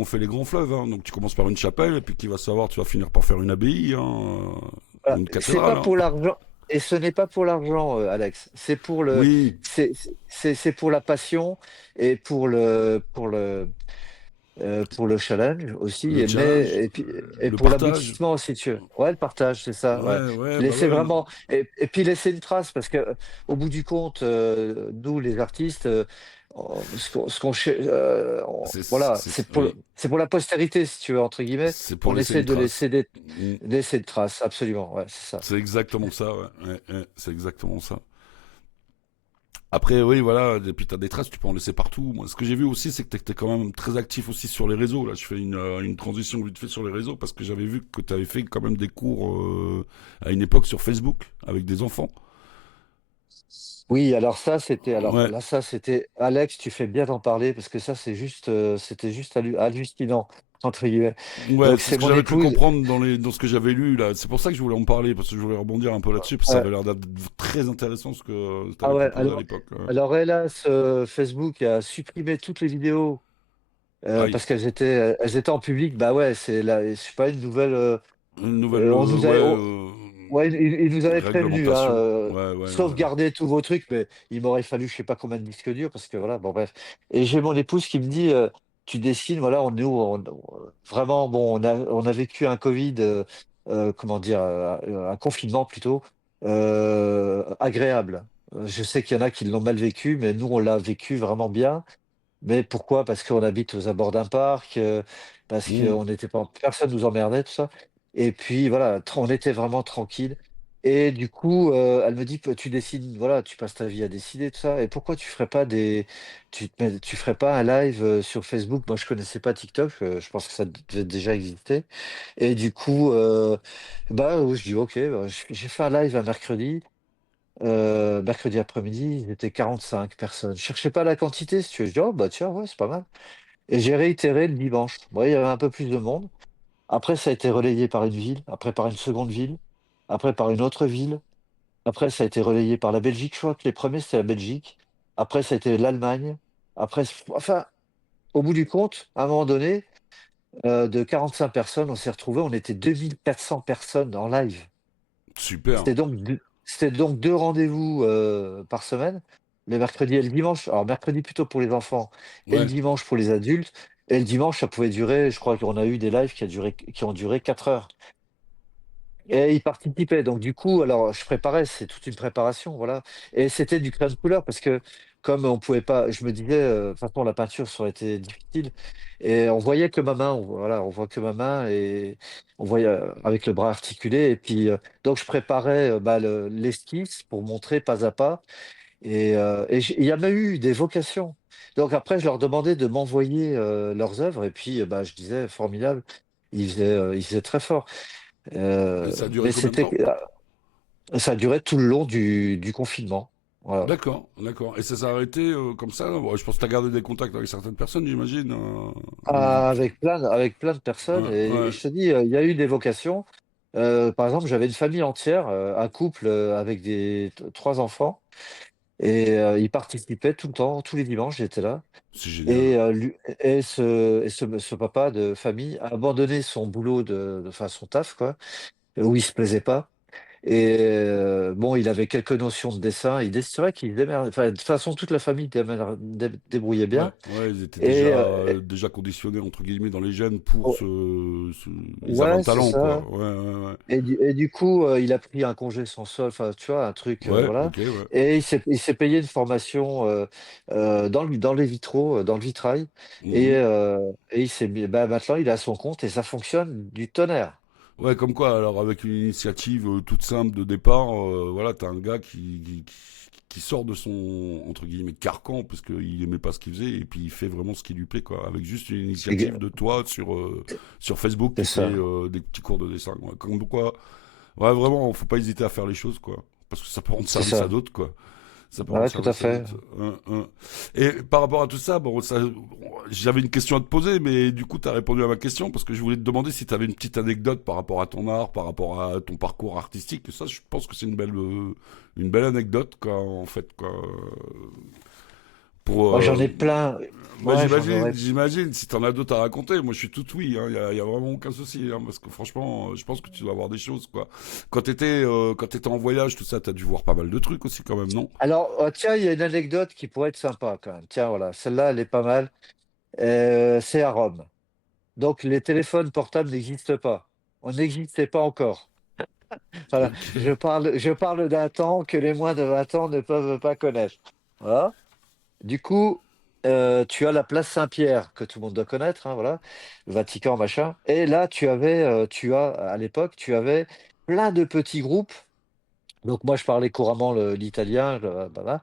fait les grands fleuves, hein. Donc tu commences par une chapelle, et puis qui va savoir, tu vas finir par faire une abbaye, hein, ou Voilà. une C'est cathédrale, pas hein. pour l'argent. Et ce n'est pas pour l'argent, Alex. Oui, C'est pour la passion et pour le challenge aussi, le challenge, et le pour partage. l'aboutissement, si tu veux. Ouais, le partage, c'est ça. Ouais. Ouais, ouais, bah Laisser ouais, non. vraiment, et puis laisser une trace, parce que au bout du compte, nous, les artistes, ce qu'on voilà, Oui, c'est pour la postérité, si tu veux, entre guillemets. c'est pour On laisser essaie une de trace. Mm. laisser des traces, absolument. Ouais, c'est ça. C'est exactement ça, ouais. Ouais, ouais, c'est exactement ça. Après, oui, voilà, et puis t'as des traces, tu peux en laisser partout. Moi, ce que j'ai vu aussi, c'est que t'es quand même très actif aussi sur les réseaux. Là, je fais une transition vite fait sur les réseaux, parce que j'avais vu que t'avais fait quand même des cours à une époque sur Facebook avec des enfants. Oui, alors Ouais, là, ça, c'était, Alex, tu fais bien d'en parler, parce que ça, c'était juste hallucinant, entre guillemets. ouais, Donc, c'est ce c'est que mon j'avais cru épouse. comprendre dans ce que j'avais lu là. C'est pour ça que je voulais en parler, parce que je voulais rebondir un peu là-dessus, parce que ça euh, avait l'air d'être très intéressant ce que tu Ah avais ouais, proposé à l'époque. Ouais. alors hélas, Facebook a supprimé toutes les vidéos Aïe, parce elles étaient en public. Bah ouais, je sais pas, une nouvelle. une nouvelle, On nous a, ouais, ouais, il nous avait prévenu, hein, réglementation. Ouais, ouais, ouais. sauvegardez tous vos trucs, mais il m'aurait fallu je sais pas combien de disques durs, parce que voilà, bon bref. Et j'ai mon épouse qui me dit, tu dessines, voilà, vraiment, bon, on a vécu un Covid, comment dire, un confinement plutôt, agréable. Je sais qu'il y en a qui l'ont mal vécu, mais nous, on l'a vécu vraiment bien. Mais pourquoi? Parce qu'on habite aux abords d'un parc, parce Hmm. qu'on n'était pas, personne nous emmerdait, tout ça. Et puis voilà, on était vraiment tranquille. Et du coup, elle me dit, tu dessines, voilà, tu passes ta vie à dessiner, tout ça. Et pourquoi tu ferais pas un live sur Facebook? Moi, je connaissais pas TikTok. Je pense que ça devait déjà exister. Et du coup, je dis, ok, j'ai fait un live un mercredi. Mercredi après-midi, il était 45 personnes. Je cherchais pas la quantité, si tu veux. Je dis, oh, bah tiens, ouais, c'est pas mal. Et j'ai réitéré le dimanche. Ouais, il y avait un peu plus de monde. Après, ça a été relayé par une ville, après par une seconde ville, après par une autre ville. Après, ça a été relayé par la Belgique. Je crois que les premiers, c'était la Belgique. Après, ça a été l'Allemagne. Après, enfin, au bout du compte, à un moment donné, de 45 personnes, on s'est retrouvés, on était 2400 personnes en live. Super. C'était donc deux rendez-vous par semaine, le mercredi et le dimanche. Alors, mercredi plutôt pour les enfants et le Ouais. dimanche pour les adultes. Et le dimanche, ça pouvait durer, je crois qu'on a eu des lives qui ont duré 4 heures. Et il participait. Donc, du coup, alors, je préparais, c'est toute une préparation, voilà. Et c'était du crayon de couleur parce que, comme on pouvait pas, je me disais, de toute façon, la peinture, ça aurait été difficile. Et on voyait que ma main, voilà, on voit que ma main et on voyait avec le bras articulé. Et puis, donc, je préparais l'esquisse pour montrer pas à pas. Il y en a eu des vocations. Donc, après, je leur demandais de m'envoyer leurs œuvres. Et puis, je disais, formidable. Ils faisaient très fort. Et ça a duré Mais combien de temps? ça a duré tout le long du confinement. Voilà. D'accord, d'accord. Et ça s'est arrêté comme ça? Bon, je pense que tu as gardé des contacts avec certaines personnes, j'imagine. Avec plein de personnes. Ouais, Et ouais. je te dis, il y a eu des vocations. Par exemple, j'avais une famille entière, un couple avec trois enfants. Et ils participaient tout le temps, tous les dimanches, j'étais là. C'est génial. Et ce papa de famille a abandonné son boulot enfin son taf, quoi, où il se plaisait pas. Et bon, il avait quelques notions de dessin. C'est vrai qu'il démerdait. Enfin, de toute façon, toute la famille débrouillait Ouais, bien. ouais, ils étaient déjà, Et déjà conditionnés, entre guillemets, dans les gènes pour oh, Ils avaient un ouais, c'est talent, quoi. ça. Ouais, ouais, ouais. Et du coup, il a pris un congé sans solde. Enfin, tu vois, un truc, Ouais, voilà. ok, ouais. Et il s'est payé une formation dans les vitraux, dans le vitrail. Et, Mhm. il s'est mis. Maintenant, il a son compte et ça fonctionne du tonnerre. Ouais, comme quoi, alors avec une initiative toute simple de départ, voilà, t'as un gars qui sort de son, entre guillemets, carcan, parce qu'il aimait pas ce qu'il faisait, et puis il fait vraiment ce qui lui plaît, quoi. Avec juste une initiative de toi sur Facebook C'est qui fait ça. des petits cours de dessin, quoi. Comme quoi, ouais, vraiment, faut pas hésiter à faire les choses, quoi. Parce que ça peut rendre C'est service à ça. d'autres, quoi. Ça peut rendre Ouais, tout à service à fait. d'autres. Et par rapport à tout ça, bon, j'avais une question à te poser, mais du coup, tu as répondu à ma question parce que je voulais te demander si tu avais une petite anecdote par rapport à ton art, par rapport à ton parcours artistique. Et ça, je pense que c'est une belle anecdote, quoi, en fait, quoi. Pour, Moi, j'en ai plein. bah, Ouais, j'en j'imagine, aurais. j'imagine, si t'en as d'autres à raconter, moi je suis tout oui, hein, y a vraiment aucun souci, hein, parce que franchement, je pense que tu dois avoir des choses, quoi. Quand t'étais en voyage, tout ça, t'as dû voir pas mal de trucs aussi, quand même, non? Alors, tiens, il y a une anecdote qui pourrait être sympa quand même. Tiens, voilà, celle-là, elle est pas mal. C'est à Rome. Donc, les téléphones portables n'existent pas. On n'existait pas encore. Voilà, Ok. je parle d'un temps que les moins de 20 ans ne peuvent pas connaître. Voilà. Du coup, tu as la place Saint-Pierre, que tout le monde doit connaître, hein, voilà, le Vatican, machin. Et là, à l'époque, tu avais plein de petits groupes. Donc, moi, je parlais couramment l'italien, voilà.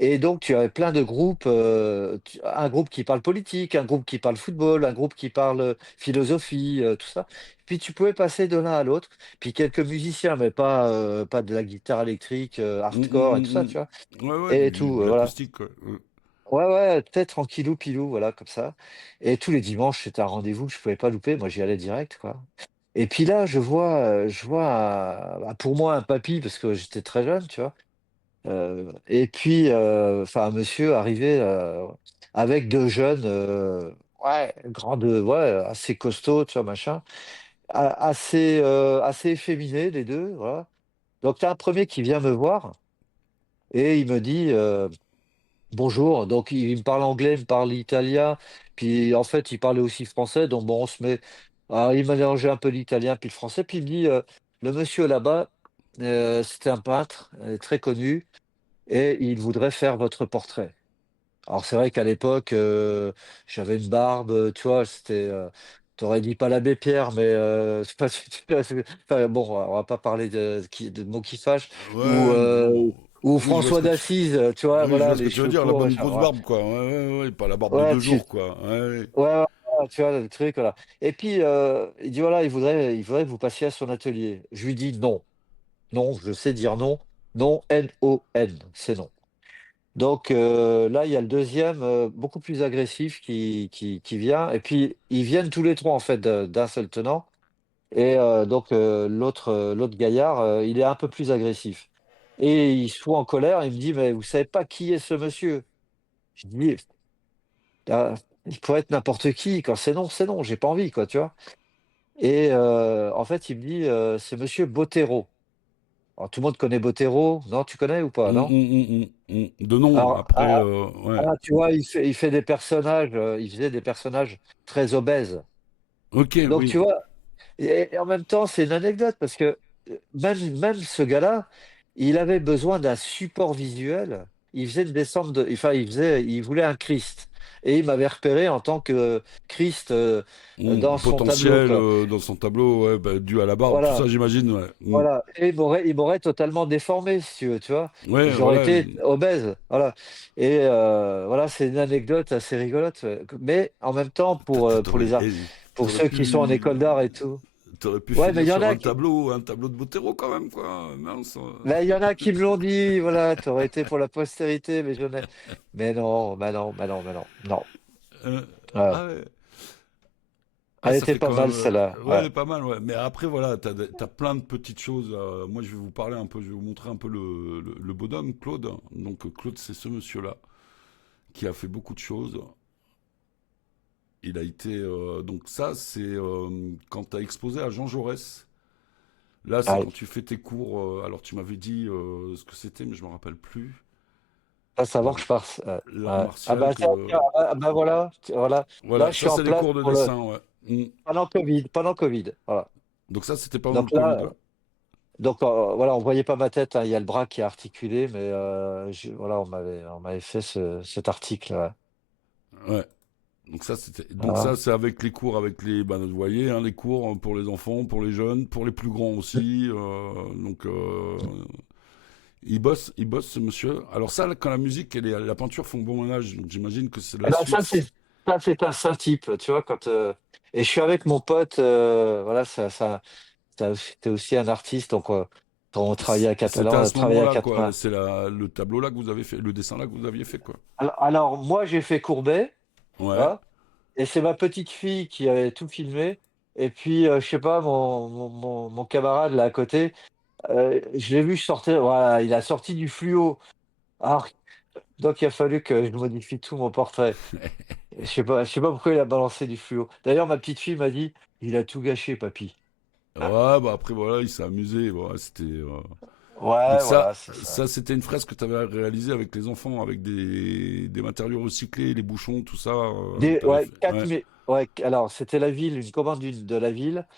Et donc, tu avais plein de groupes, un groupe qui parle politique, un groupe qui parle football, un groupe qui parle philosophie, tout ça. Puis tu pouvais passer de l'un à l'autre. Puis quelques musiciens, mais pas de la guitare électrique, hardcore et tout ça, tu vois. Ouais, ouais, Et tout, de voilà. l'acoustique, quoi. Ouais, ouais, peut-être tranquillou, pilou, voilà, comme ça. Et tous les dimanches, c'était un rendez-vous que je pouvais pas louper. Moi, j'y allais direct, quoi. Et puis là, je vois, pour moi, un papy, parce que j'étais très jeune, tu vois. Et puis, enfin, un monsieur arrivé avec deux jeunes, ouais, ouais, assez costauds, tu vois, machin, assez efféminés, les deux, voilà. Donc, tu as un premier qui vient me voir et il me dit bonjour. Donc, il me parle anglais, il me parle italien, puis en fait, il parlait aussi français. Donc, bon, on se met. Alors, il m'a mélangé un peu l'italien puis le français, puis il me dit le monsieur là-bas, c'était un peintre très connu et il voudrait faire votre portrait. Alors c'est vrai qu'à l'époque, j'avais une barbe, tu vois, c'était. t'aurais dit pas l'abbé Pierre, mais c'est pas, enfin, bon, on va pas parler de mots qui fâchent, ou, Ouais, non. Oui, je vois ce François que tu... d'Assise, tu vois, Oui, je voilà, vois ce que les tu veux cheveux dire, la courts, bonne machin, grosse barbe, quoi. Ouais, ouais, ouais, pas la barbe de ouais, deux jours, quoi. Ouais, ouais. ouais, ouais, ouais, tu vois, le truc, voilà. Et puis, il dit, voilà, il voudrait que vous passiez à son atelier. Je lui dis non, non, je sais dire non, non, N-O-N, c'est non. Donc là, il y a le deuxième, beaucoup plus agressif qui vient. Et puis, ils viennent tous les trois, en fait, d'un seul tenant. Et donc l'autre gaillard, il est un peu plus agressif. Et il se fout en colère, il me dit: «Mais vous savez pas qui est ce monsieur?» Je dis: «Ah, il pourrait être n'importe qui, quand c'est non, j'ai pas envie, quoi», tu vois? Et en fait, il me dit: «C'est monsieur Bottero». Alors tout le monde connaît Bottero, non, tu connais ou pas, non? De nom, Alors, après, ouais. tu vois, il fait des personnages, il faisait des personnages très obèses. Ok, Donc tu oui. vois? Et en même temps, c'est une anecdote parce que, même ce gars-là, il avait besoin d'un support visuel. Il faisait une descente de enfin, il voulait un Christ et il m'avait repéré en tant que Christ, dans son tableau, Potentiel quoi. dans son tableau, ouais, bah, dû à la barbe, tout Voilà, ça, j'imagine, ouais. voilà, et il m'aurait totalement déformé, si tu veux, tu vois? Ouais, J'aurais voilà. été obèse, voilà, et voilà, c'est une anecdote assez rigolote, mais en même temps, pour les arts, pour T'aurais ceux qui sont en école d'art et tout. t'aurais pu Ouais, mais finir il y en sur a qui un tableau de Botero quand même, quoi. Mince. mais il y en a qui me l'ont dit, voilà, tu aurais été pour la postérité, mais non, bah non, bah non, bah non, non. Euh, Ouais. ah ouais. Ah, Elle ça était fait pas quand mal même. celle-là, Ouais, elle ouais. est pas mal, ouais. Mais après, voilà, t'as plein de petites choses. Moi, je vais vous parler un peu, je vais vous montrer un peu le bonhomme, Claude. Donc, Claude, c'est ce monsieur-là qui a fait beaucoup de choses. Il a été. Donc, ça, c'est quand t'as exposé à Jean Jaurès. Là, c'est Ouais. quand tu fais tes cours. Alors, tu m'avais dit ce que c'était, mais je me rappelle plus. Ça, c'est avant L'art que je parte, ouais, l'art ouais. Ah martial bah, que. tiens, ah bah, voilà, voilà. Là, Voilà, je ça, suis en c'est les place cours de pour le dessin, ouais. pendant Covid, voilà. Donc, ça, c'était pendant le Donc Covid, là, ouais. voilà, on voyait pas ma tête, hein, il y a le bras qui est articulé, mais voilà, on m'avait fait cet article, ouais. Ouais. Donc ça, Voilà. c'est avec les cours, avec les, bah, vous voyez, hein, les cours pour les enfants, pour les jeunes, pour les plus grands aussi. Donc il bosse ce monsieur. Alors ça, quand la musique et la peinture font bon ménage, donc j'imagine que c'est Eh la ben, ça, suite. c'est un saint type, tu vois, et je suis avec mon pote, voilà, c'était aussi un artiste, donc on travaillait C'était on à a ce travaillé à moment-là, quatre quoi. mains. C'est le tableau là que vous avez fait, le dessin là que vous aviez fait, quoi. Alors moi, j'ai fait Courbet, Ouais. voilà, et c'est ma petite fille qui avait tout filmé, et puis, je sais pas, mon camarade là à côté, je l'ai vu sortir, voilà, il a sorti du fluo. Alors, donc il a fallu que je modifie tout mon portrait. Je sais pas pourquoi il a balancé du fluo. D'ailleurs, ma petite fille m'a dit: «Il a tout gâché, papy». Ouais, bah après voilà, il s'est amusé. Voilà, c'était. Donc Ouais, voilà, c'est ça. ça c'était une fresque que tu avais réalisée avec les enfants, avec des matériaux recyclés, les bouchons, tout ça. T'avais Ouais, fait. 4 Ouais. 000, ouais, alors c'était la ville, une commande de la ville,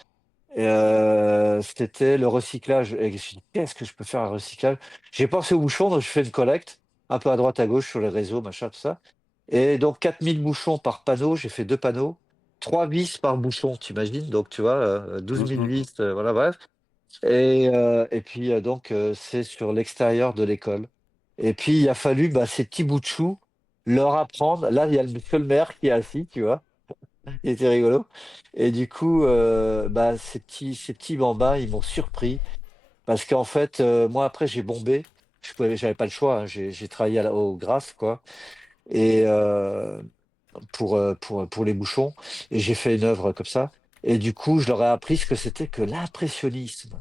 et c'était le recyclage, et je me suis dit: «Qu'est-ce que je peux faire un recyclage?» J'ai pensé aux bouchons, donc je fais une collecte, un peu à droite à gauche sur les réseaux, machin, tout ça, et donc 4 000 bouchons par panneau, j'ai fait 2 panneaux, 3 vis par bouchon, tu imagines? Donc tu vois, 12 000 Hum. vis, voilà, bref, et puis, donc c'est sur l'extérieur de l'école, et puis il a fallu, bah, ces petits bouts de chou, leur apprendre. Là, il y a le monsieur le maire qui est assis, tu vois? Il était rigolo, et du coup, bah, ces petits bambins, ils m'ont surpris parce qu'en fait, moi après j'ai bombé. J'avais pas le choix, hein, j'ai travaillé au Graphe, quoi, et pour les bouchons, et j'ai fait une œuvre comme ça, et du coup, je leur ai appris ce que c'était que l'impressionnisme.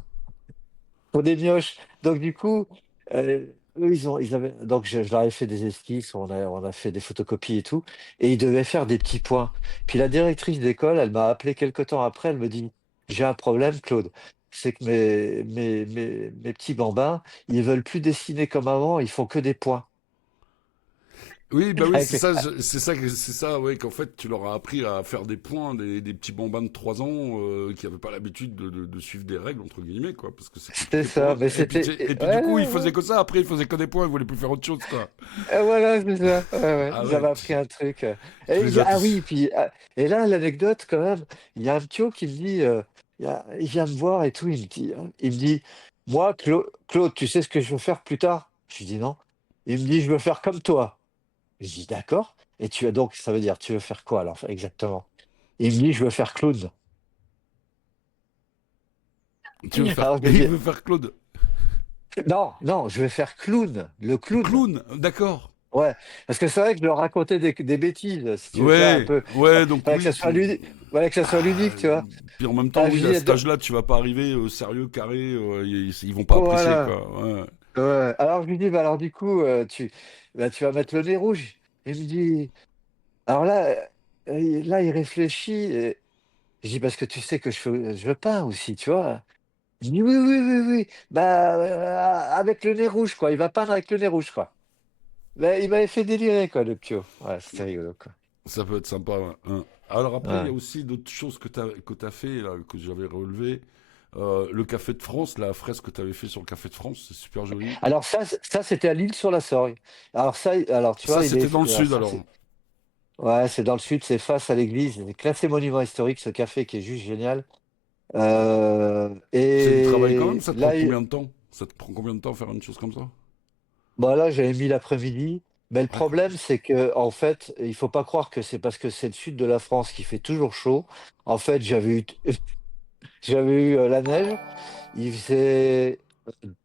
Pour des mioches. Donc du coup, eux, ils avaient donc je leur ai fait des esquisses, on a fait des photocopies et tout, et ils devaient faire des petits points. Puis la directrice d'école, elle m'a appelé quelque temps après, elle me dit: «J'ai un problème, Claude, c'est que mes petits bambins, ils veulent plus dessiner comme avant, ils font que des points». Oui, bah oui, Avec les- c'est ça, ouais, qu'en fait, tu leur as appris à faire des points, des petits bambins de 3 ans qui n'avaient pas l'habitude de suivre des règles, entre guillemets, quoi, parce que c'est C'était compliqué pour ça, eux. mais Et puis du Ouais, coup, ils ouais. faisaient que ça, après, ils faisaient que des points, ils voulaient plus faire autre chose, quoi. Voilà, c'est ça. Ouais, ouais. Ah ouais, J'avais appris un truc. tu les as Ah oui, tous. puis et là l'anecdote quand même, il y a un ptio qui me dit, il vient me voir et tout, il me dit, moi Claude, tu sais ce que je veux faire plus tard? Je lui dis non. Il me dit, je veux faire comme toi. Je dis d'accord. Et tu as donc ça veut dire tu veux faire quoi alors exactement? Il me dit, je veux faire clown. Tu veux faire... Alors je lui Il dis, veut faire Claude. non, non, je vais faire clown, le clown. Clown, d'accord. Ouais, parce que c'est vrai que je leur racontais des bêtises, si tu veux, tu vois, un Ouais, peu. ouais, donc Fallait que ça oui. soit ludique, fallait que ça soit Ah, ludique, tu vois. puis en même temps, Ah, je oui, à dis, cet âge-là, tu vas pas arriver sérieux, carré, ils vont pas apprécier, voilà. quoi. Ouais. Ouais. Alors je lui dis, bah alors du coup, tu vas mettre le nez rouge. Il me dit, alors là, il réfléchit. Et je dis, parce que tu sais que je peins aussi, tu vois. Il dit, oui, oui, oui, oui. Bah, avec le nez rouge, quoi. Il va peindre avec le nez rouge, quoi. Bah, il m'avait fait délirer, quoi, le pio. Ouais, c'était rigolo, quoi. Ça peut être sympa, ouais. Hein. Alors après, il y Ouais. a aussi d'autres choses que t'as fait, là, que j'avais relevé. Le Café de France, la fresque que tu avais fait sur le Café de France, c'est super joli. Alors ça c'était à l'Île-sur-la-Sorgue. Alors tu Ça, vois, c'était dans le sud, ça, alors. ouais, c'est dans le sud, c'est face à l'église. C'est classé monument historique, ce café qui est juste génial. C'est du travail quand même, Et ça te prend là, combien de temps? Ça te prend combien de temps faire une chose comme ça? bon, là, j'avais mis l'après-midi. Mais le Ouais. problème, c'est que, en fait, il faut pas croire que c'est parce que c'est le sud de la France qui fait toujours chaud. En fait, j'avais eu la neige. Il faisait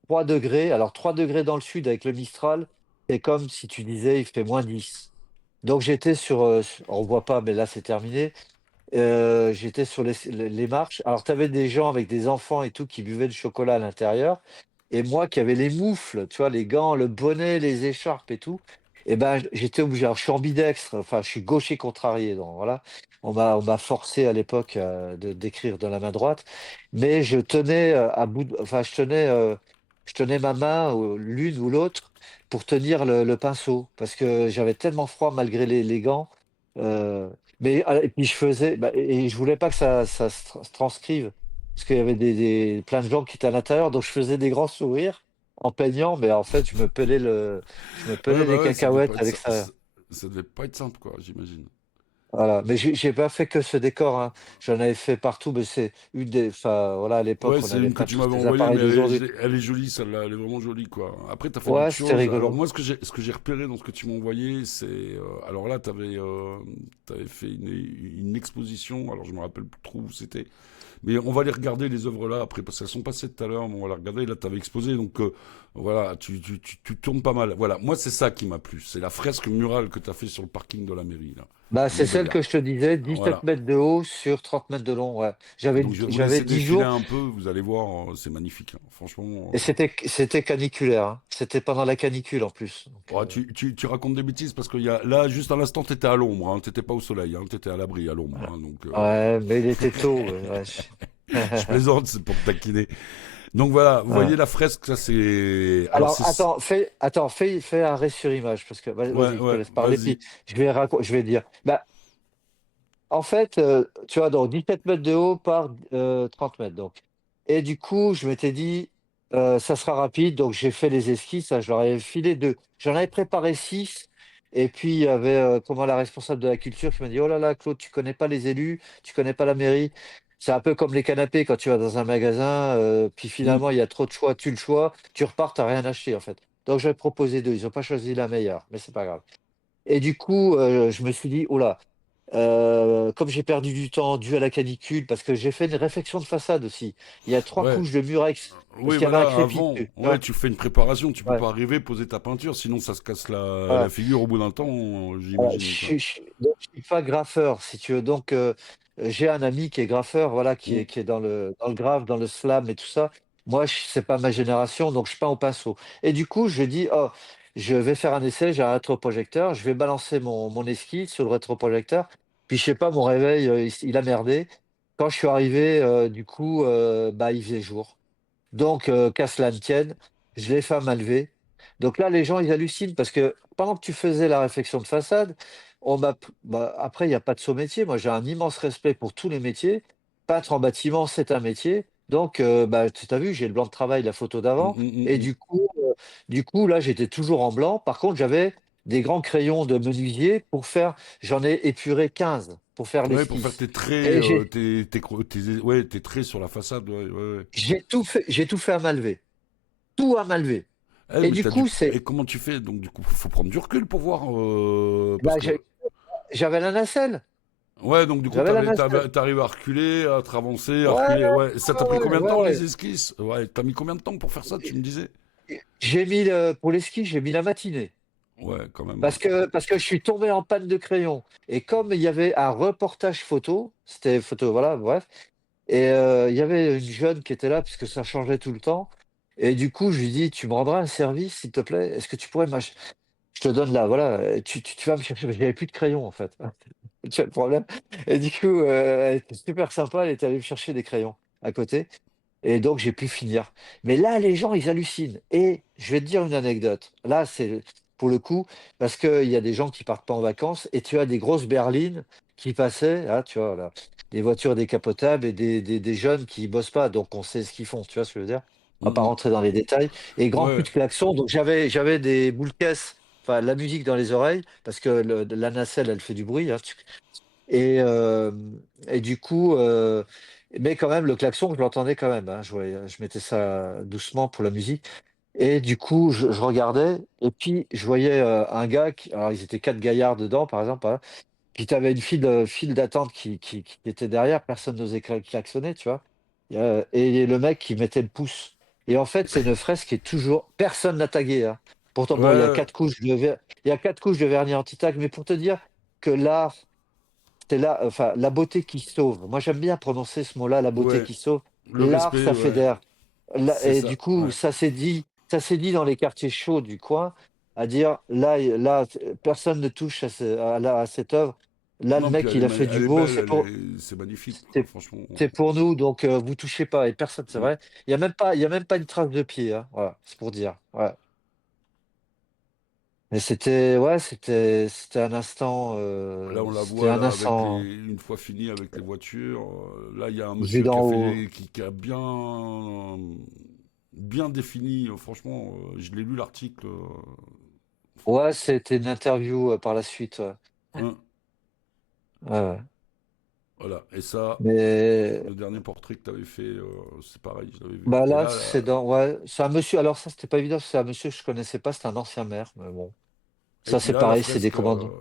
3 degrés. Alors, 3 degrés dans le sud avec le Mistral, c'est comme si tu disais il fait -10. Donc, j'étais on voit pas, mais là, c'est terminé. J'étais sur les marches. Alors, tu avais des gens avec des enfants et tout qui buvaient du chocolat à l'intérieur. Et moi qui avais les moufles, tu vois, les gants, le bonnet, les écharpes et tout. Et ben, j'étais obligé. Alors, je suis ambidextre, enfin, je suis gaucher contrarié. Donc, voilà. On m'a forcé à l'époque d'écrire de la main droite. Mais je tenais enfin, je tenais ma main, l'une ou l'autre, pour tenir le pinceau. Parce que j'avais tellement froid malgré les gants. Euh, et puis je faisais, et je voulais pas que ça se transcrive, parce qu'il y avait plein de gens qui étaient à l'intérieur, donc je faisais des grands sourires en peignant, mais en fait je me Ouais, pelais les bah ouais, ça devait pas cacahuètes être à ça, l'extérieur. ça devait pas être simple, quoi, j'imagine. Voilà. Mais j'ai pas fait que ce décor, hein. J'en avais fait partout, mais c'est enfin voilà, à Ouais, l'époque on c'est n'avait une que pas tu tous m'avais ces envoyée, appareils mais d'aujourd'hui. elle est jolie, celle-là, elle est vraiment jolie, quoi. Après, t'as fait Ouais, d'autres c'était choses. Alors rigolo. moi, ce que j'ai repéré dans ce que tu m'as envoyé, c'est... alors là, t'avais fait une exposition, alors je me rappelle plus trop où c'était. Mais on va les regarder, les œuvres là, après, parce qu'elles sont passées tout à l'heure, mais on va les regarder. Là, tu avais exposé, donc voilà, tu tournes pas mal. Voilà, moi, c'est ça qui m'a plu. C'est la fresque murale que tu as fait sur le parking de la mairie, là. Bah, Elle est c'est belle, celle là. que je te disais, 17 Voilà. mètres de haut sur 30 mètres de long. Ouais. Donc, je vais vous J'avais laisser 10 défiler jours. un peu, vous allez voir, c'est magnifique, hein. Franchement, Et c'était caniculaire, hein. C'était pendant la canicule en plus. Donc, ouais, tu racontes des bêtises parce que là, juste à l'instant, tu étais à l'ombre, hein. Tu n'étais pas au soleil, hein. Tu étais à l'abri, à l'ombre, hein. Donc, ouais, mais il était tôt. Ouais, ouais. je plaisante, c'est pour te taquiner. Donc voilà, vous Ouais. voyez la fresque, ça c'est. Alors Alors, c'est. fais un arrêt sur image, parce que Ouais, vas-y, je te ouais, laisse parler, puis vas-y. je vais dire. Bah, en fait, tu vois, donc 17 mètres de haut par 30 mètres. Donc. Et du coup, je m'étais dit, ça sera rapide, donc j'ai fait les esquisses, ça, je leur avais filé deux. J'en avais préparé six. Et puis, il y avait comment la responsable de la culture qui m'a dit, oh là là, Claude, tu connais pas les élus, tu connais pas la mairie. C'est un peu comme les canapés quand tu vas dans un magasin, puis Hmm. finalement, il y a trop de choix, tu le choix, tu repars, t'as rien acheté en fait. Donc, j'avais proposé deux. Ils n'ont pas choisi la meilleure, mais c'est pas grave. Et du coup, je me suis dit, oh là, comme j'ai perdu du temps dû à la canicule, parce que j'ai fait une réfection de façade aussi. Il y a 3 couches Ouais. de murex, parce Oui, qu'il y avait un voilà, crépi avant, dessus. Tu ouais, vois. tu fais une préparation, tu peux Ouais, pas arriver, poser ta peinture, sinon ça se casse la voilà. figure au bout d'un temps, Voilà. j'imagine, quoi. Donc, je suis pas graffeur, si tu veux. Donc, j'ai un ami qui est graffeur, voilà, Hmm. qui est dans le graphe, dans le slam et tout ça. Moi, c'est pas ma génération, donc je peins au pinceau. Et du coup, je dis, oh, je vais faire un essai, j'ai un rétroprojecteur, je vais balancer mon esquisse sur le rétroprojecteur. Puis, je sais pas, mon réveil, il a merdé. Quand je suis arrivé, du coup, bah, il faisait jour. Donc, qu'à cela ne tienne, je l'ai fait à main levée. Donc là, les gens, ils hallucinent parce que pendant que tu faisais la réflexion de façade, bah, après, il n'y a pas de saut métier. Moi, j'ai un immense respect pour tous les métiers. Peintre en bâtiment, c'est un métier. Donc, bah, tu as vu, j'ai le blanc de travail, la photo Mm, d'avant. mm, mm, Et mm. du coup, là, j'étais toujours en blanc. Par contre, j'avais des grands crayons de menuisier pour faire, j'en ai épuré 15 pour faire Ouais, pour faire l'esquisse. tes traits, Et ouais, tes traits sur la façade, ouais, ouais, ouais. j'ai tout fait à main levée. Tout à main levée. Eh, Et mais du coup, et comment tu fais? Donc, du coup, faut prendre du recul pour voir, parce bah, que, j'avais la nacelle. ouais, donc, du coup, J'avais la nacelle. t'arrives à reculer, à te avancer, à Ouais, reculer, ouais. Ça t'a pris ouais, combien de ouais, temps, ouais. les esquisses? Ouais, t'as mis combien de temps pour faire ça, tu me disais? Pour les skis, j'ai mis la matinée. Ouais, quand même, ouais. Parce que je suis tombé en panne de crayon. Et comme il y avait un reportage photo, c'était photo, voilà, bref. Et il y avait une jeune qui était là, puisque ça changeait tout le temps. Et du coup, je lui dis, tu me rendras un service, s'il te plaît? Est-ce que tu pourrais Je te donne là, voilà, tu vas me chercher. J'avais plus de crayon, en fait. Tu vois le problème? Et du coup, elle était super sympa, elle était allée me chercher des crayons à côté. Et donc, j'ai pu finir. Mais là, les gens, ils hallucinent. Et je vais te dire une anecdote. Là, c'est pour le coup, parce qu'il y a des gens qui partent pas en vacances et tu as des grosses berlines qui passaient, là, tu vois, là, des voitures décapotables et des jeunes qui bossent pas. Donc, on sait ce qu'ils font. Tu vois ce que je veux dire? On va pas Mm, rentrer dans les détails. Et grand coup ouais, de klaxon. Donc, j'avais des boules caisses, enfin, la musique dans les oreilles, parce que la nacelle, elle fait du bruit, hein. Et, euh, et du coup, mais quand même, le klaxon, je l'entendais quand même, hein. Je mettais ça doucement pour la musique. Et du coup, je regardais, et puis je voyais un gars, alors ils étaient quatre gaillards dedans, par exemple, hein, puis tu avais une file d'attente qui était derrière, personne n'osait klaxonner, tu vois. Et le mec qui mettait le pouce. Et en fait, c'est une fresque qui est toujours. Personne n'a tagué, hein. Pourtant, bon, ouais, il y a 4 couches de vernis anti-tag, mais pour te dire que l'art, c'est là, enfin, la beauté qui sauve. Moi, j'aime bien prononcer ce mot-là, la beauté ouais. qui sauve. Le L'art, respect, ça ouais. fédère. C'est Et du ça, coup, ouais. ça s'est dit dans les quartiers chauds du coin, à dire, là, personne ne touche à cette œuvre. Là, le Non, puis mec, il a fait elle du est beau, belle, c'est magnifique, quoi, c'est, franchement. c'est pour nous, donc vous touchez pas. Et personne, c'est Mm. vrai. Il y a même pas une trace de pied, hein. Voilà, c'est pour dire. Ouais. Mais ouais, c'était un instant, Là, on la c'était voit, un là, avec instant une fois fini avec les voitures. Là, il y a un vu monsieur qui d'en a haut. qui a bien défini, franchement, je l'ai lu l'article. Ouais, c'était une interview par la suite. Ouais. Hein, Ouais, ouais. voilà. Et ça, Mais le dernier portrait que tu avais fait, c'est pareil, je l'avais vu. bah Et là, là, ouais, c'est un monsieur. Alors ça, c'était pas évident, c'est un monsieur que je connaissais pas, c'était un ancien maire. Mais bon, et ça puis c'est là, la pareil, c'est des fresque, commandes.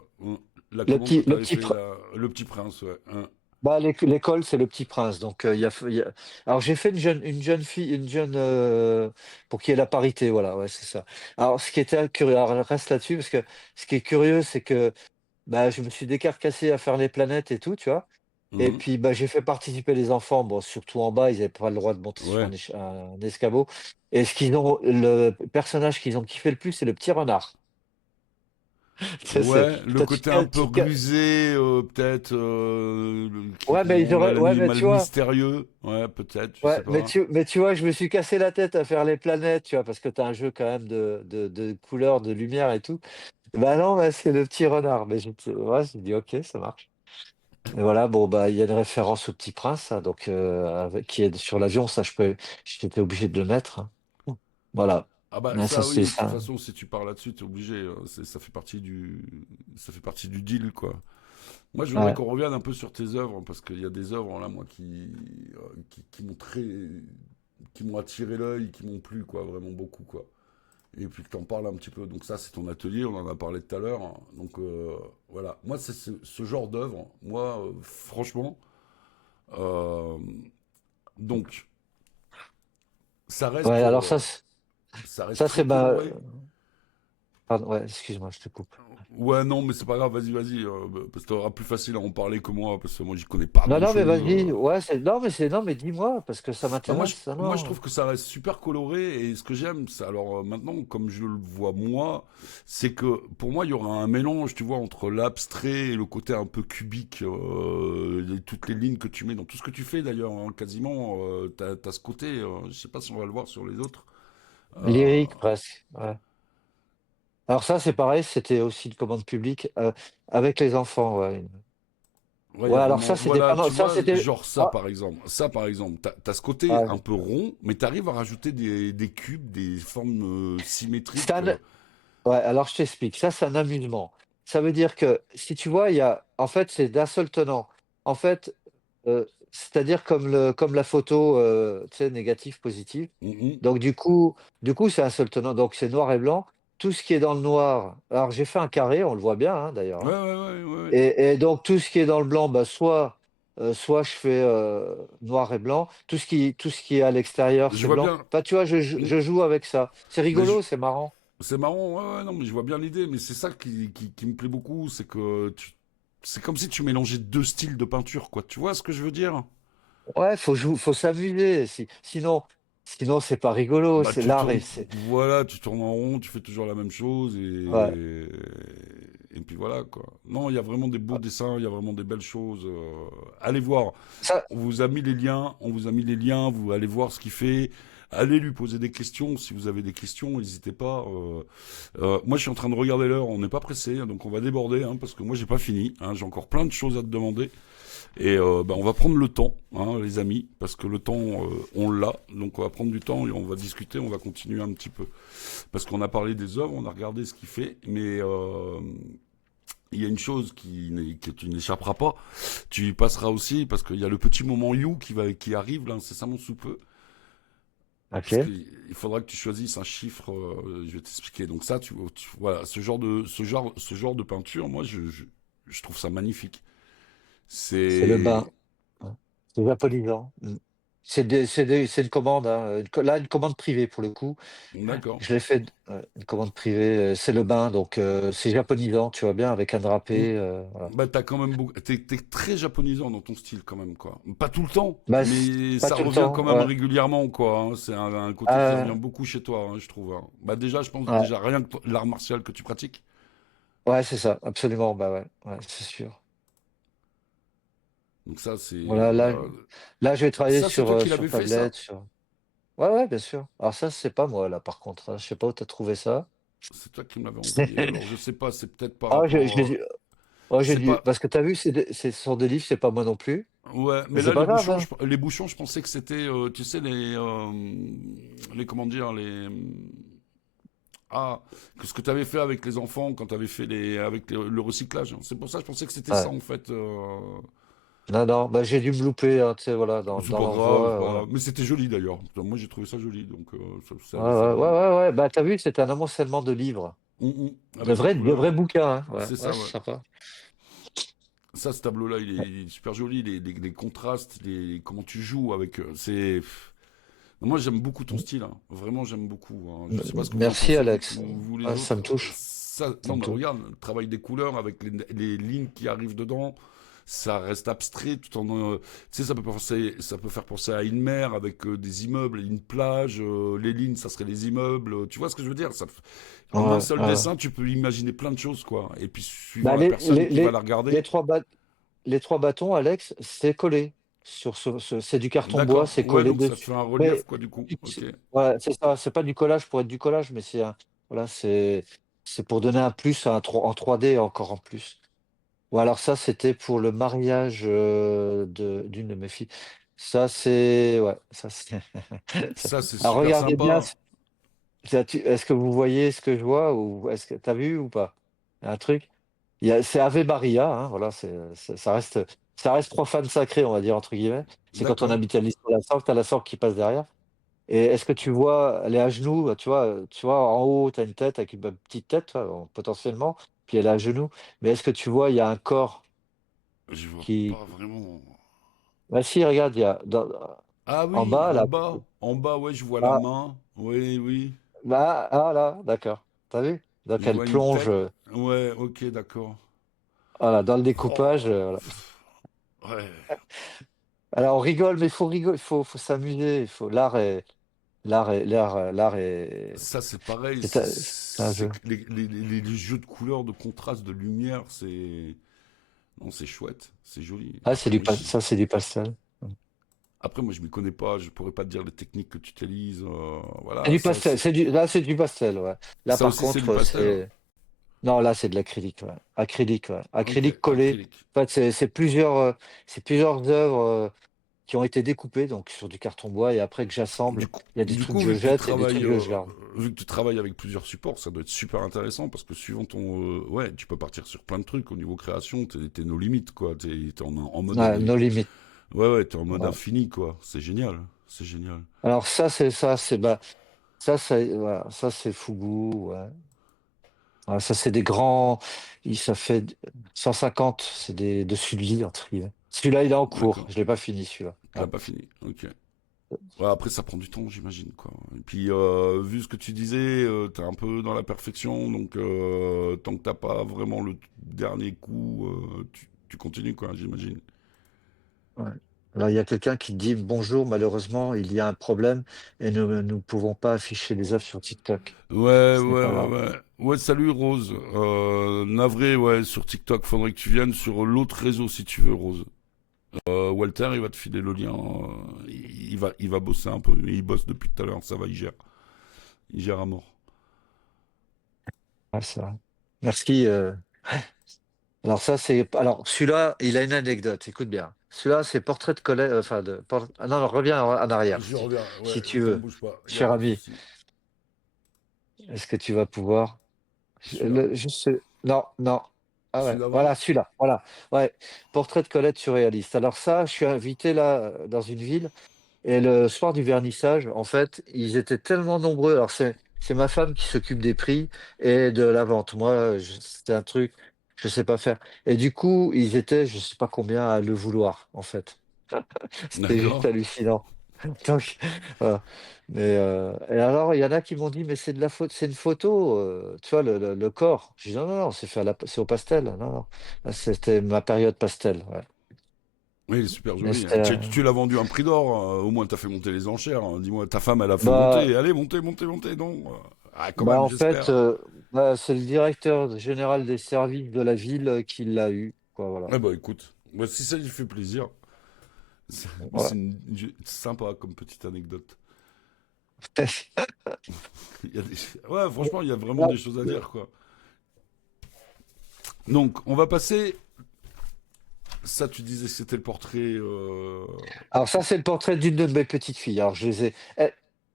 la Le commande que petit, tu le avais petit, fait, pr- Le Petit Prince, ouais. Hein. bah l'école, c'est le Petit Prince. Donc alors j'ai fait une jeune fille, pour qu'il y ait la parité. Voilà, ouais, c'est ça. Alors ce qui était curieux, alors, reste là-dessus parce que ce qui est curieux, c'est que bah je me suis décarcassé à faire les planètes et tout, tu vois. Et Mhm. puis, bah, j'ai fait participer les enfants, bon, surtout en bas, ils n'avaient pas le droit de monter sur Ouais. un escabeau. Et le personnage qu'ils ont kiffé le plus, c'est le petit renard. Ouais, le Toi, côté un peu rusé, peut-être, ouais, qui mais rend ouais, mais l'animal tu vois, mystérieux. Ouais, peut-être, je sais ouais, mais pas. tu vois, je me suis cassé la tête à faire les planètes, tu vois, parce que tu as un jeu quand même de couleurs, de lumière et tout. Bah non, bah, c'est le petit renard. Mais ouais, j'ai dit, ok, ça marche. Et voilà, bon, bah, il y a une référence au Petit Prince, hein, donc, qui est sur l'avion, ça, j'étais obligé de le mettre, hein. Voilà. Ah bah Ouais, ça, ça, c'est oui, de toute ça. façon, si tu parles là-dessus, t'es obligé. Ça fait partie du deal, quoi. Moi, je voudrais Ouais. qu'on revienne un peu sur tes œuvres, parce qu'il y a des œuvres là, moi, qui m'ont attiré l'œil, qui m'ont plu, quoi, vraiment beaucoup, quoi. Et puis que t'en parles un petit peu. Donc ça, c'est ton atelier, on en a parlé tout à l'heure. Donc voilà. Moi, c'est ce genre d'œuvre. Moi, franchement, euh, donc ça Ouais, reste, alors ça reste ça, très c'est ma. coloré. Pardon, ouais, excuse-moi, je te coupe. Ouais, non, mais c'est pas grave. Vas-y, parce que t'auras plus facile à en parler que moi, parce que moi, j'y connais pas Non, non, mais grand-chose. vas-y. Ouais, non, mais dis-moi, parce que ça Non, m'intéresse. Ah moi, je non. trouve que ça reste super coloré et ce que j'aime, alors maintenant, comme je le vois moi, c'est que pour moi, il y aura un mélange, tu vois, entre l'abstrait et le côté un peu cubique, toutes les lignes que tu mets dans tout ce que tu fais d'ailleurs, hein, quasiment, t'as ce côté, je sais pas si on va le voir sur les autres. Euh, Lyrique, presque. Ouais. Alors ça, c'est pareil, c'était aussi une commande publique avec les enfants. Ouais, Ouais, il y ouais. a Alors vraiment, ça, c'était voilà, pas. Non, tu ça, vois, c'était. genre ça Ah, par exemple. Ça par exemple, t'as ce côté un ouais. peu rond, mais t'arrives à rajouter des cubes, des formes C'est symétriques. un- Ouais, alors je t'explique. Ça, c'est un amusement. Ça veut dire que si tu vois, il y a. En fait, c'est d'un seul tenant. En fait, c'est-à-dire comme la photo, tu sais, négative, positive. Mhm. Donc du coup, c'est un seul tenant. Donc c'est noir et blanc. Tout ce qui est dans le noir. Alors j'ai fait un carré, on le voit bien, hein, d'ailleurs, Ouais, hein. ouais, ouais, ouais, ouais. Et donc tout ce qui est dans le blanc, bah, soit je fais noir et blanc. Tout ce qui est à l'extérieur, Je c'est vois blanc. bien. Enfin, tu vois, Mm. je joue avec ça. C'est Mais rigolo, c'est marrant. c'est marrant, ouais, ouais, non, mais je vois bien l'idée, mais c'est ça qui me plaît beaucoup, c'est que c'est comme si tu mélangeais deux styles de peinture, quoi. Tu vois ce que je veux dire? Ouais, faut s'amuser. Sinon c'est pas rigolo. Bah, C'est tu l'art et tournes, c'est. voilà, tu tournes en rond, tu fais toujours la même chose Ouais. et puis voilà, quoi. Non, il y a vraiment des beaux dessins, il y a vraiment des belles choses. Allez voir. Ça, On vous a mis les liens, on vous a mis les liens, vous allez voir ce qu'il fait. Allez lui poser des questions. Si vous avez des questions, n'hésitez pas. Moi, je suis en train de regarder l'heure. On n'est pas pressé, hein, donc on va déborder, hein, parce que moi, j'ai pas fini, hein. J'ai encore plein de choses à te demander. Et bah, on va prendre le temps, hein, les amis, parce que le temps, on l'a. Donc on va prendre du temps et on va discuter, on va continuer un petit peu. Parce qu'on a parlé des œuvres, on a regardé ce qu'il fait, mais il y a une chose que tu n'échapperas pas. Tu y passeras aussi, parce qu'il y a le petit moment You qui arrive, là, incessamment sous peu. Parce ok. qu'il faudra que tu choisisses un chiffre, je vais t'expliquer. Donc ça, voilà, ce genre de peinture, moi, je trouve ça magnifique. C'est le bain. C'est Ouais. C'est japonisant. Mm. C'est une commande, hein. Là, une commande privée pour le coup. d'accord. Je l'ai fait, une commande privée. C'est le bain, donc c'est japonisant, tu vois bien, avec un drapé. Voilà. Bah, t'as quand même beaucoup. T'es très japonisant dans ton style, quand même, quoi. Pas tout le temps, Bah, mais pas ça tout le revient quand temps. même Ouais. régulièrement, quoi, hein. C'est un côté qui revient Euh, beaucoup chez toi, hein, je trouve, hein. Bah, déjà, je pense, ouais, déjà, rien que l'art martial que tu pratiques. ouais, c'est ça, absolument. Bah ouais, ouais, c'est sûr. Donc, ça, c'est. Voilà, là, je vais travailler Ça, c'est toi qui sur l'avais fait, ça? tablette. Ouais, ouais, bien sûr. Alors ça, c'est pas moi, là, par contre, hein. Je sais pas où tu as trouvé ça. C'est toi qui me l'avais envoyé. Alors, je sais pas, c'est peut-être par Ah, rapport. j'ai C'est dû. pas. Parce que tu as vu, ce sont des livres, c'est pas moi non plus. Ouais, Mais mais c'est là, pas grave, hein. les bouchons, je pensais que c'était, tu sais, comment dire, ah, que ce que tu avais fait avec les enfants quand tu avais fait le recyclage. C'est pour ça que je pensais que c'était ça Ouais. en fait. Non, non, bah, j'ai dû me louper, hein, tu sais, voilà, C'est dans pas grave, c'est l'envoi, pas voilà. grave. Mais c'était joli d'ailleurs. Moi j'ai trouvé ça joli, donc Ouais, ça ouais, ouais, donne. ouais, ouais. Bah, t'as vu, c'est un amoncellement de livres. Avec des De vrais couleurs. bouquins, hein. Ouais, C'est ouais, ça, ouais. c'est sympa. Ça, ce tableau-là, il est super joli. Les contrastes, comment tu joues avec. Moi, j'aime beaucoup ton style, hein. Vraiment, j'aime beaucoup, hein. Je sais pas ce que vous en Merci, pensez, Alex. vous les Ouais, ça autres. me touche. Ça Non, me mais touche. regarde, le travail des couleurs avec les lignes qui arrivent dedans, ça reste abstrait tout en. Tu sais, ça peut faire penser à une mer avec des immeubles et une plage. Les lignes, ça serait les immeubles. Tu vois ce que je veux dire? En un Ouais, seul ouais. dessin, tu peux imaginer plein de choses, quoi. Et puis, suivant Bah, la personne qui va la les regarder. les trois bâtons, Alex, c'est collé. C'est du carton bois, D'accord. c'est Ouais, collé donc ça te dessus. fait un relief, Mais, quoi, du coup. Ok. ouais, c'est ça. C'est pas du collage pour être du collage, mais voilà, c'est pour donner un plus en 3D encore en plus. Ou alors ça, c'était pour le mariage d'une de mes filles. Ça, c'est, ouais, ça, c'est. Ça, c'est Alors super regardez bien. sympa. Est-ce que vous voyez ce que je vois ou est-ce que t'as vu ou pas? Il y a un truc. C'est Ave Maria, hein, voilà, ça reste profane sacré, on va dire entre guillemets. C'est quand on D'accord. habite à l'île sur la Sorgue, t'as la Sorgue qui passe derrière. Et est-ce que tu vois, elle est à genoux, tu vois, en haut, tu as une tête avec une petite tête, tu vois, potentiellement, puis elle est à genoux. Mais est-ce que tu vois, il y a un corps Je vois qui. pas vraiment. Bah si, regarde, Ah en oui, bas, en là. bas. En bas, ouais, je vois la Ah, main. Oui, oui. là, d'accord. T'as vu? Donc Je elle vois une plonge, tête. Ouais, ok, d'accord. voilà, dans le découpage. Oh, Voilà. ouais. Alors on rigole, mais il faut rigoler, faut s'amuser. L'art Ça, c'est pareil. c'est un C'est jeu. que les jeux de couleurs, de contraste, de lumière, c'est. Non, c'est chouette. C'est joli. Ah, Moi, ça, c'est du pastel. Après, moi, je m'y connais pas, je pourrais pas te dire les techniques que tu utilises. C'est Voilà, du pastel, là c'est du pastel, ouais. Là ça par aussi, c'est du contre, pastel, hein. non, là c'est de l'acrylique, ouais. Acrylique, ouais. Ok, Acrylique collé. acrylique. En fait, c'est plusieurs œuvres qui ont été découpées donc sur du carton bois et après que j'assemble, il y a des Du trucs que coup, je jette et des trucs que je garde. vu que tu travailles avec plusieurs supports, ça doit être super intéressant parce que suivant ton, ouais, tu peux partir sur plein de trucs au niveau création. T'es nos limites, quoi. T'es en mode, Ouais, nos limites. ouais, ouais, t'es en mode Ouais. infini, quoi. C'est génial, c'est génial. Alors c'est bah voilà, ça c'est Fugu, ouais. Ouais, ça c'est des grands, ça fait 150, c'est des de Sully entre guillemets. Celui-là il est en cours, D'accord. je l'ai pas fini celui-là. Tu Ouais. l'as pas fini. Ok. Ouais, après, ça prend du temps, j'imagine, quoi. Et puis, vu ce que tu disais, t'es un peu dans la perfection, donc tant que t'as pas vraiment le dernier coup, tu continues, quoi, j'imagine. Ouais. Alors, il y a quelqu'un qui dit bonjour, malheureusement, il y a un problème et nous ne pouvons pas afficher les œuvres sur TikTok. Ouais, Ce n'est ouais, pas ouais, grave. ouais. Ouais, salut Rose. Navré, ouais, sur TikTok, faudrait que tu viennes sur l'autre réseau si tu veux, Rose. Walter, il va te filer le lien. Il va bosser un peu. Il bosse depuis tout à l'heure, ça va, il gère. Il gère à mort. Ouais, c'est vrai. Merci. Alors ça, alors celui-là, il a une anecdote. Écoute bien. Celui-là, c'est portrait de collègue. Enfin, ah non, non, reviens en arrière, Je reviens, ouais, si tu attends, veux, bouge pas, y a cher pas de ami. souci. Est-ce que tu vas pouvoir? Celui-là. Non, non. Ah Celui ouais, d'avant? voilà, celui-là. Voilà. Ouais. Portrait de Colette surréaliste. Alors ça, je suis invité là dans une ville. Et le soir du vernissage, en fait, ils étaient tellement nombreux. Alors, c'est ma femme qui s'occupe des prix et de la vente. Moi, c'était un truc, je sais pas faire. Et du coup, ils étaient, je sais pas combien à le vouloir, en fait. C'était juste D'accord. hallucinant. Donc, voilà. Mais, et alors, il y en a qui m'ont dit, mais c'est de la faute, c'est une photo, tu vois, le corps. Je dis, non, non, non, c'est au pastel. Non, non. Là, c'était ma période pastel. Ouais. Oui, il est super Mais joli, hein. c'était, Tu l'as vendu un prix d'or, au moins t'as fait monter les enchères, hein. Dis-moi, ta femme, elle a fait bah, monter. Allez, montez, montez, montez, non. Ah, quand Bah même, en fait, j'espère. c'est le directeur général des services de la ville qui l'a eu, quoi, voilà. Ah bah écoute, moi, si ça lui fait plaisir, c'est Voilà. sympa comme petite anecdote. Ouais, franchement, il y a vraiment des choses à dire, quoi. Donc, on va passer. Ça, tu disais que c'était le portrait. Alors ça, c'est le portrait d'une de mes petites filles. Alors je les ai.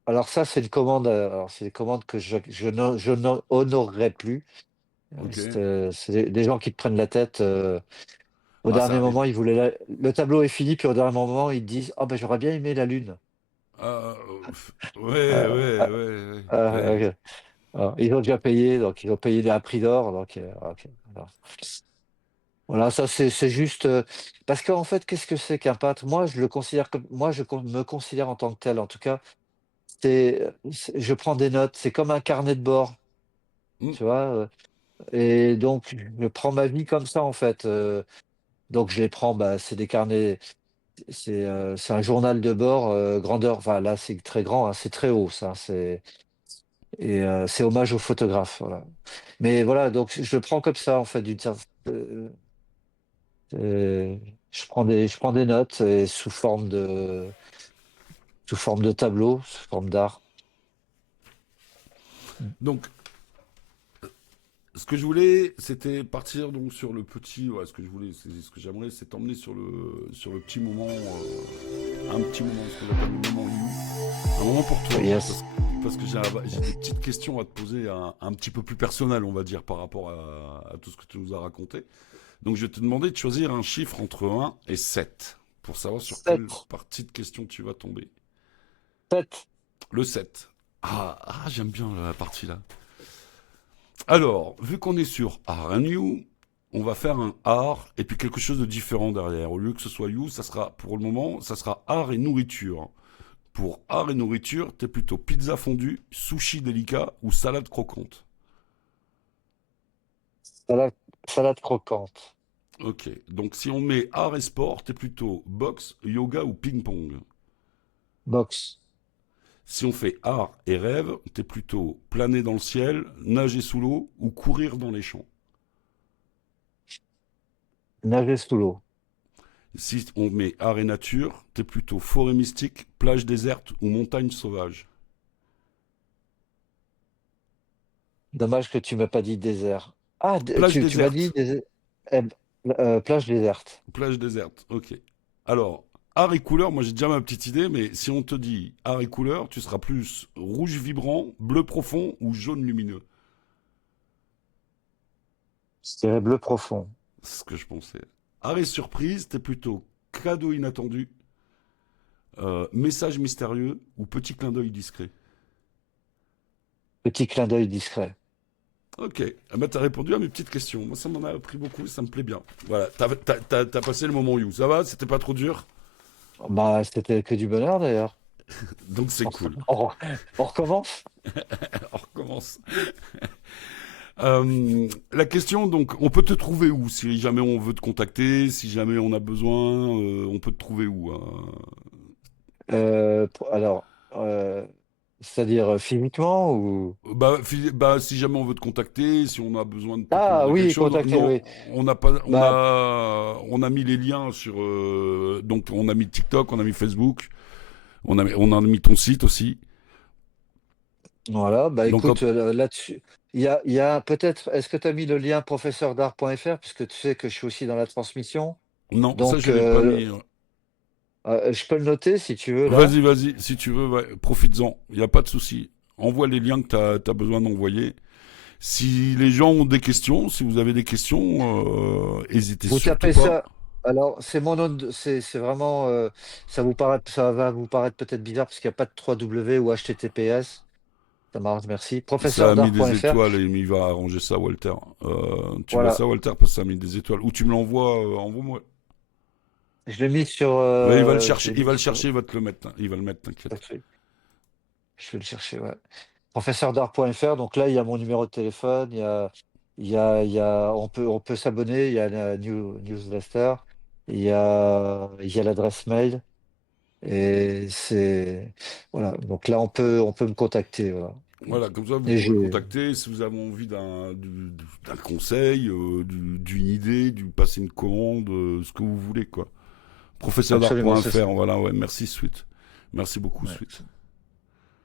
Alors ça, c'est une commande. Alors c'est une commande que je n'honorerai plus. Ok. C'est des gens qui te prennent la tête. Au Ah, ça dernier moment, arrive. ils voulaient le tableau est fini, puis au dernier moment, ils te disent, oh ben j'aurais bien aimé la lune. Ah, ouais, Euh, ouais, ouais, ouais. Ouais. ok. Alors, ils ont déjà payé, donc ils ont payé un prix d'or. Donc, ok. Alors, voilà, ça c'est juste parce qu'en fait, qu'est-ce que c'est qu'un peintre? Moi, je le considère comme moi, me considère en tant que tel. En tout cas, je prends des notes. C'est comme un carnet de bord, Hmm. tu vois. Et donc, je prends ma vie comme ça en fait. Donc, je les prends. Bah, c'est des carnets. C'est un journal de bord grandeur. Enfin, là, c'est très grand. Hein, c'est très haut, ça. C'est hommage aux photographes. Voilà. Mais voilà, donc je le prends comme ça en fait d'une certaine. Euh, je prends des notes et sous forme de tableau, sous forme d'art. Donc, ce que je voulais, c'était partir donc sur le petit. Ouais, ce que je voulais, ce que j'aimerais, c'est t'emmener sur le petit moment, un petit moment, ce que j'appelle le moment you, un moment pour toi, Yes. parce que j'ai des petites questions à te poser, un petit peu plus personnelles, on va dire, par rapport à tout ce que tu nous as raconté. Donc, je vais te demander de choisir un chiffre entre 1 et 7 pour savoir sur quelle Sept. partie de question tu vas tomber. Sept. Le 7. J'aime bien la partie là. Alors, vu qu'on est sur art and you, on va faire un art et puis quelque chose de différent derrière. Au lieu que ce soit you, ça sera pour le moment, ça sera art et nourriture. Pour art et nourriture, t'es plutôt pizza fondue, sushi délicat ou salade croquante. Salade, salade croquante. Ok, donc si on met art et sport, t'es plutôt boxe, yoga ou ping-pong. Box. Si on fait art et rêve, t'es plutôt planer dans le ciel, nager sous l'eau ou courir dans les champs. Nager sous l'eau. Si on met art et nature, t'es plutôt forêt mystique, plage déserte ou montagne sauvage. Dommage que tu m'as pas dit désert. Ah, Plage tu m'as dit déserte. eh, plage déserte. Plage déserte, ok. Alors, art et couleur, moi j'ai déjà ma petite idée, mais si on te dit art et couleur, tu seras plus rouge vibrant, bleu profond ou jaune lumineux. Je dirais bleu profond. C'est ce que je pensais. Art et surprise, t'es plutôt cadeau inattendu, message mystérieux ou petit clin d'œil discret. Petit clin d'œil discret. Ok, ah bah, t'as répondu à mes petites questions. Moi, ça m'en a appris beaucoup, ça me plaît bien. Voilà, t'as passé le moment You. Ça va? C'était pas trop dur? Bah, c'était que du bonheur d'ailleurs. Donc c'est On, cool. on- on recommence? On recommence. La question, donc, on peut te trouver où? Si jamais on veut te contacter, si jamais on a besoin, on peut te trouver où, hein? Alors, c'est-à-dire physiquement ou... Bah, si jamais on veut te contacter, si on a besoin de te Ah poser quelque oui, chose, contacter, non, oui. on n'a pas, Bah, on a mis les liens sur, donc on a mis TikTok, on a mis Facebook, on a mis ton site aussi. voilà, bah Donc, écoute, là-dessus, il y a peut-être, est-ce que tu as mis le lien professeurdart.fr, puisque tu sais que je suis aussi dans la transmission. non, ça Donc, je l'ai pas mis. je peux le noter si tu veux là. Vas-y, si tu veux, ouais, profites-en, il n'y a pas de souci. Envoie les liens que tu as besoin d'envoyer. Si les gens ont des questions, si vous avez des questions, n'hésitez Vous surtout tapez pas. ça. Alors, c'est mon nom, c'est vraiment, ça va vous paraître peut-être bizarre parce qu'il n'y a pas de 3W ou HTTPS. Ça marche, merci. Ça a mis des Professeurdart.fr. étoiles et il va arranger ça, Walter. Tu vois Voilà. ça, Walter, parce que ça a mis des étoiles. Ou tu me l'envoies, envoie-moi. Je l'ai mis sur, Ouais, il va le je chercher, l'ai il mis va le sur, chercher, il va te le mettre. Il va le mettre, t'inquiète. ok. Je vais le chercher, ouais. Professeurdart.fr. Donc là, il y a mon numéro de téléphone, il y a, on peut s'abonner, il y a la newsletter, il y a l'adresse mail, et c'est, voilà. Donc là, on peut me contacter, voilà. Voilà, comme ça, vous Et pourrez j'ai, contacter si vous avez envie d'un conseil, d'une idée, du passer une commande, ce que vous voulez, quoi. absolument, c'est ça. Professeurdart.fr, voilà, ouais, merci, Sweet. Merci beaucoup, Ouais, Sweet.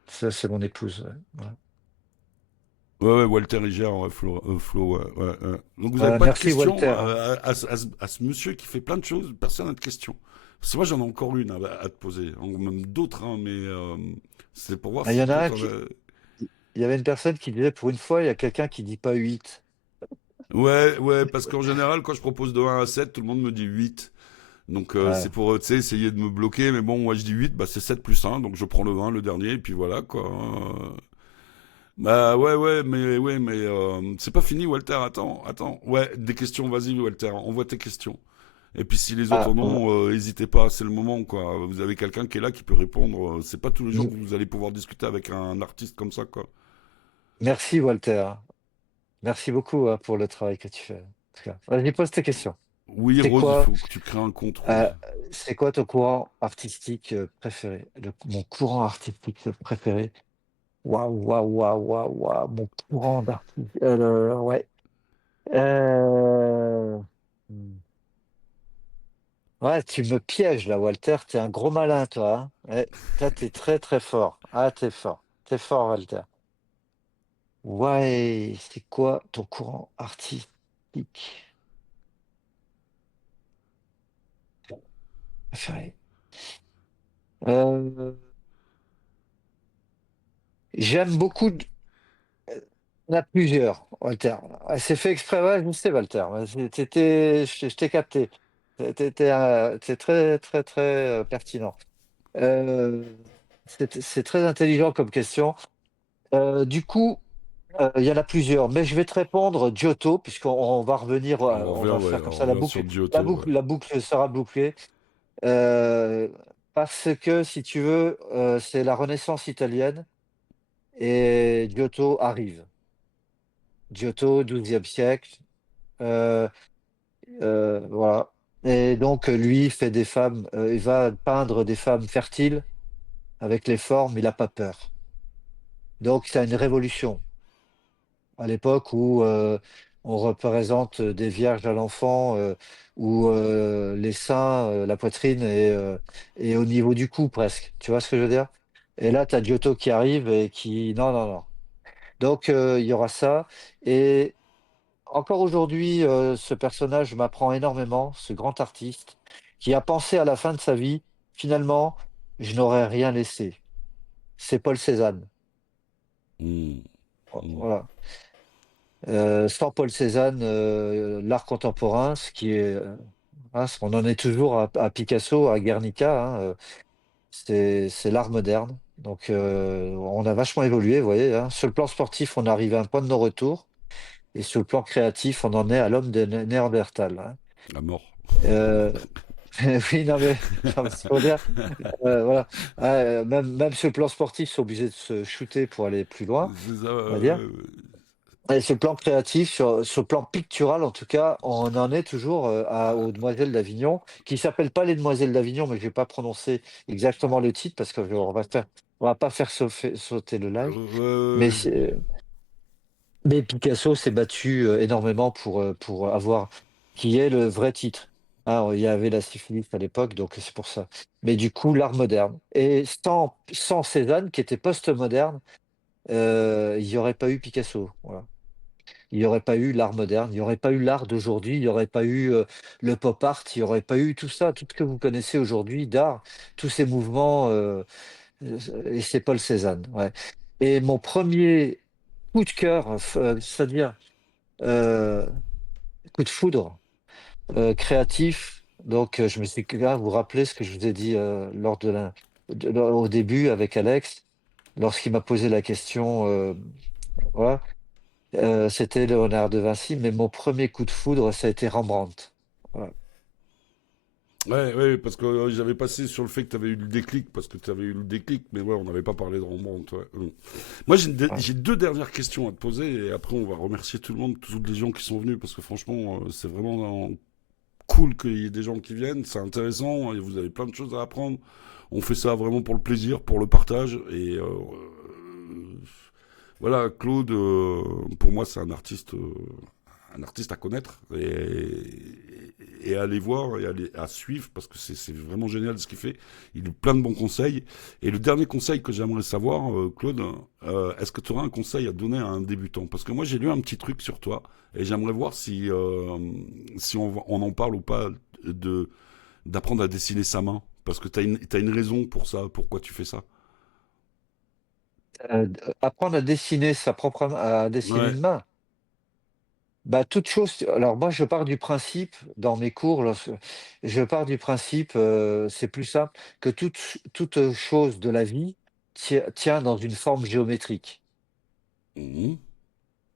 ça, c'est mon épouse, ouais. Voilà. Ouais, ouais, Walter il gère, ouais, Flo, ouais, ouais, ouais. Donc vous n'avez pas de Merci questions Walter, hein. à ce monsieur qui fait plein de choses, personne n'a de questions. Parce que moi j'en ai encore une à te poser, même d'autres, hein, mais c'est pour voir Ah, il y si en a toi un t'en qui, as... il y avait une personne qui disait, pour une fois, il y a quelqu'un qui dit pas 8. Ouais, ouais, parce qu'en général, quand je propose de 1 à 7, tout le monde me dit 8. Donc c'est Ouais. pour, tu sais, essayer de me bloquer, mais bon, moi je dis 8, bah c'est 7 plus 1, donc je prends le 1, le dernier, et puis voilà, quoi, hein. Bah ouais, mais c'est pas fini, Walter. Attends. Ouais, des questions, vas-y, Walter, envoie tes questions. Et puis si les autres Ah, en ont, n'hésitez pas, c'est le moment, quoi. Vous avez quelqu'un qui est là qui peut répondre. C'est pas tous les jours que vous allez pouvoir discuter avec un artiste comme ça, quoi. merci Walter. Merci beaucoup hein, pour le travail que tu fais. En tout cas. Vas-y, pose tes questions. Oui, C'est Rose, il quoi, faut que tu crées un compte, euh, Rose. c'est quoi ton courant artistique préféré? Mon courant artistique préféré? Waouh. Mon courant d'artiste. Ouais. Euh, hmm. Ouais, tu me pièges là, Walter. T'es un gros malin, toi, hein. Ouais, toi, t'es très très fort. Ah, t'es fort. T'es fort, Walter. Ouais, c'est quoi ton courant artistique préféré? Euh, J'aime beaucoup. Il y en a plusieurs, Walter. Ouais, c'est fait exprès, ouais, je sais, Walter. Ouais, je t'ai capté. C'est très, très, très pertinent. Euh, c'est très intelligent comme question. Du coup, il y en a plusieurs, mais je vais te répondre Giotto, puisqu'on va revenir, On on revient, va ouais, faire comme on ça, revient sur Giotto, ouais. la boucle sera bouclée. Euh, Parce que, si tu veux, c'est la Renaissance italienne et Giotto arrive. Giotto, 12e siècle. euh, voilà. Et donc, lui, fait des femmes, il va peindre des femmes fertiles avec les formes, il n'a pas peur. Donc, c'est une révolution à l'époque où on représente des vierges à l'enfant où les seins, la poitrine est au niveau du cou presque. Tu vois ce que je veux dire? Et là, tu as Giotto qui arrive et qui... Non, non, non. Donc, il y aura ça. Et encore aujourd'hui, ce personnage m'apprend énormément, ce grand artiste, qui a pensé à la fin de sa vie, finalement, je n'aurais rien laissé. C'est Paul Cézanne. Hmm. Hmm. Voilà. Sans Paul Cézanne, l'art contemporain, ce qui est, hein, on en est toujours à Picasso, à Guernica, hein, c'est l'art moderne. Donc, on a vachement évolué, vous voyez, hein. Sur le plan sportif, on arrive à un point de non-retour, et sur le plan créatif, on en est à l'homme de Néandertal, hein. La mort. Euh, oui, non, mais, non, mais c'est pour dire, voilà. Même sur le plan sportif, ils sont obligés de se shooter pour aller plus loin, C'est ça. on va dire. Et sur le plan créatif, sur le plan pictural, en tout cas, on en est toujours aux Demoiselles d'Avignon, qui s'appellent pas les Demoiselles d'Avignon, mais je vais pas prononcer exactement le titre parce on va pas faire sauter le live. Mais, Ouais. mais Picasso s'est battu énormément pour avoir qui est le vrai titre. Hein, il y avait la syphilis à l'époque, donc c'est pour ça. Mais du coup, l'art moderne. Et sans Cézanne, qui était post-moderne, il n'y aurait pas eu Picasso. Voilà. Il n'y aurait pas eu l'art moderne, il n'y aurait pas eu l'art d'aujourd'hui, il n'y aurait pas eu le pop art, il n'y aurait pas eu tout ça, tout ce que vous connaissez aujourd'hui d'art, tous ces mouvements, et c'est Paul Cézanne. Ouais. Et mon premier coup de cœur, c'est-à-dire euh, coup de foudre créatif, donc je me suis là, vous vous rappelez ce que je vous ai dit lors au début avec Alex, lorsqu'il m'a posé la question, voilà. C'était Léonard de Vinci, mais mon premier coup de foudre, ça a été Rembrandt. Voilà. Ouais, ouais, parce que j'avais passé sur le fait que tu avais eu le déclic, parce que tu avais eu le déclic, mais ouais, on n'avait pas parlé de Rembrandt. Ouais. Moi, Ouais. j'ai deux dernières questions à te poser, et après, on va remercier tout le monde, tous les gens qui sont venus, parce que franchement, c'est vraiment cool qu'il y ait des gens qui viennent, c'est intéressant, et vous avez plein de choses à apprendre. On fait ça vraiment pour le plaisir, pour le partage, et voilà, Claude, pour moi, c'est un artiste à connaître et à aller voir et à suivre parce que c'est vraiment génial ce qu'il fait. Il a plein de bons conseils. Et le dernier conseil que j'aimerais savoir, Claude, est-ce que tu aurais un conseil à donner à un débutant? Parce que moi j'ai lu un petit truc sur toi et j'aimerais voir si on en parle ou pas de d'apprendre à dessiner sa main. Parce que t'as une raison pour ça, pourquoi tu fais ça. Apprendre à dessiner à dessiner Ouais. une main. Bah, toute chose. Alors moi, je pars du principe dans mes cours, je pars du principe, c'est plus simple que toute chose de la vie tient dans une forme géométrique. Mhm.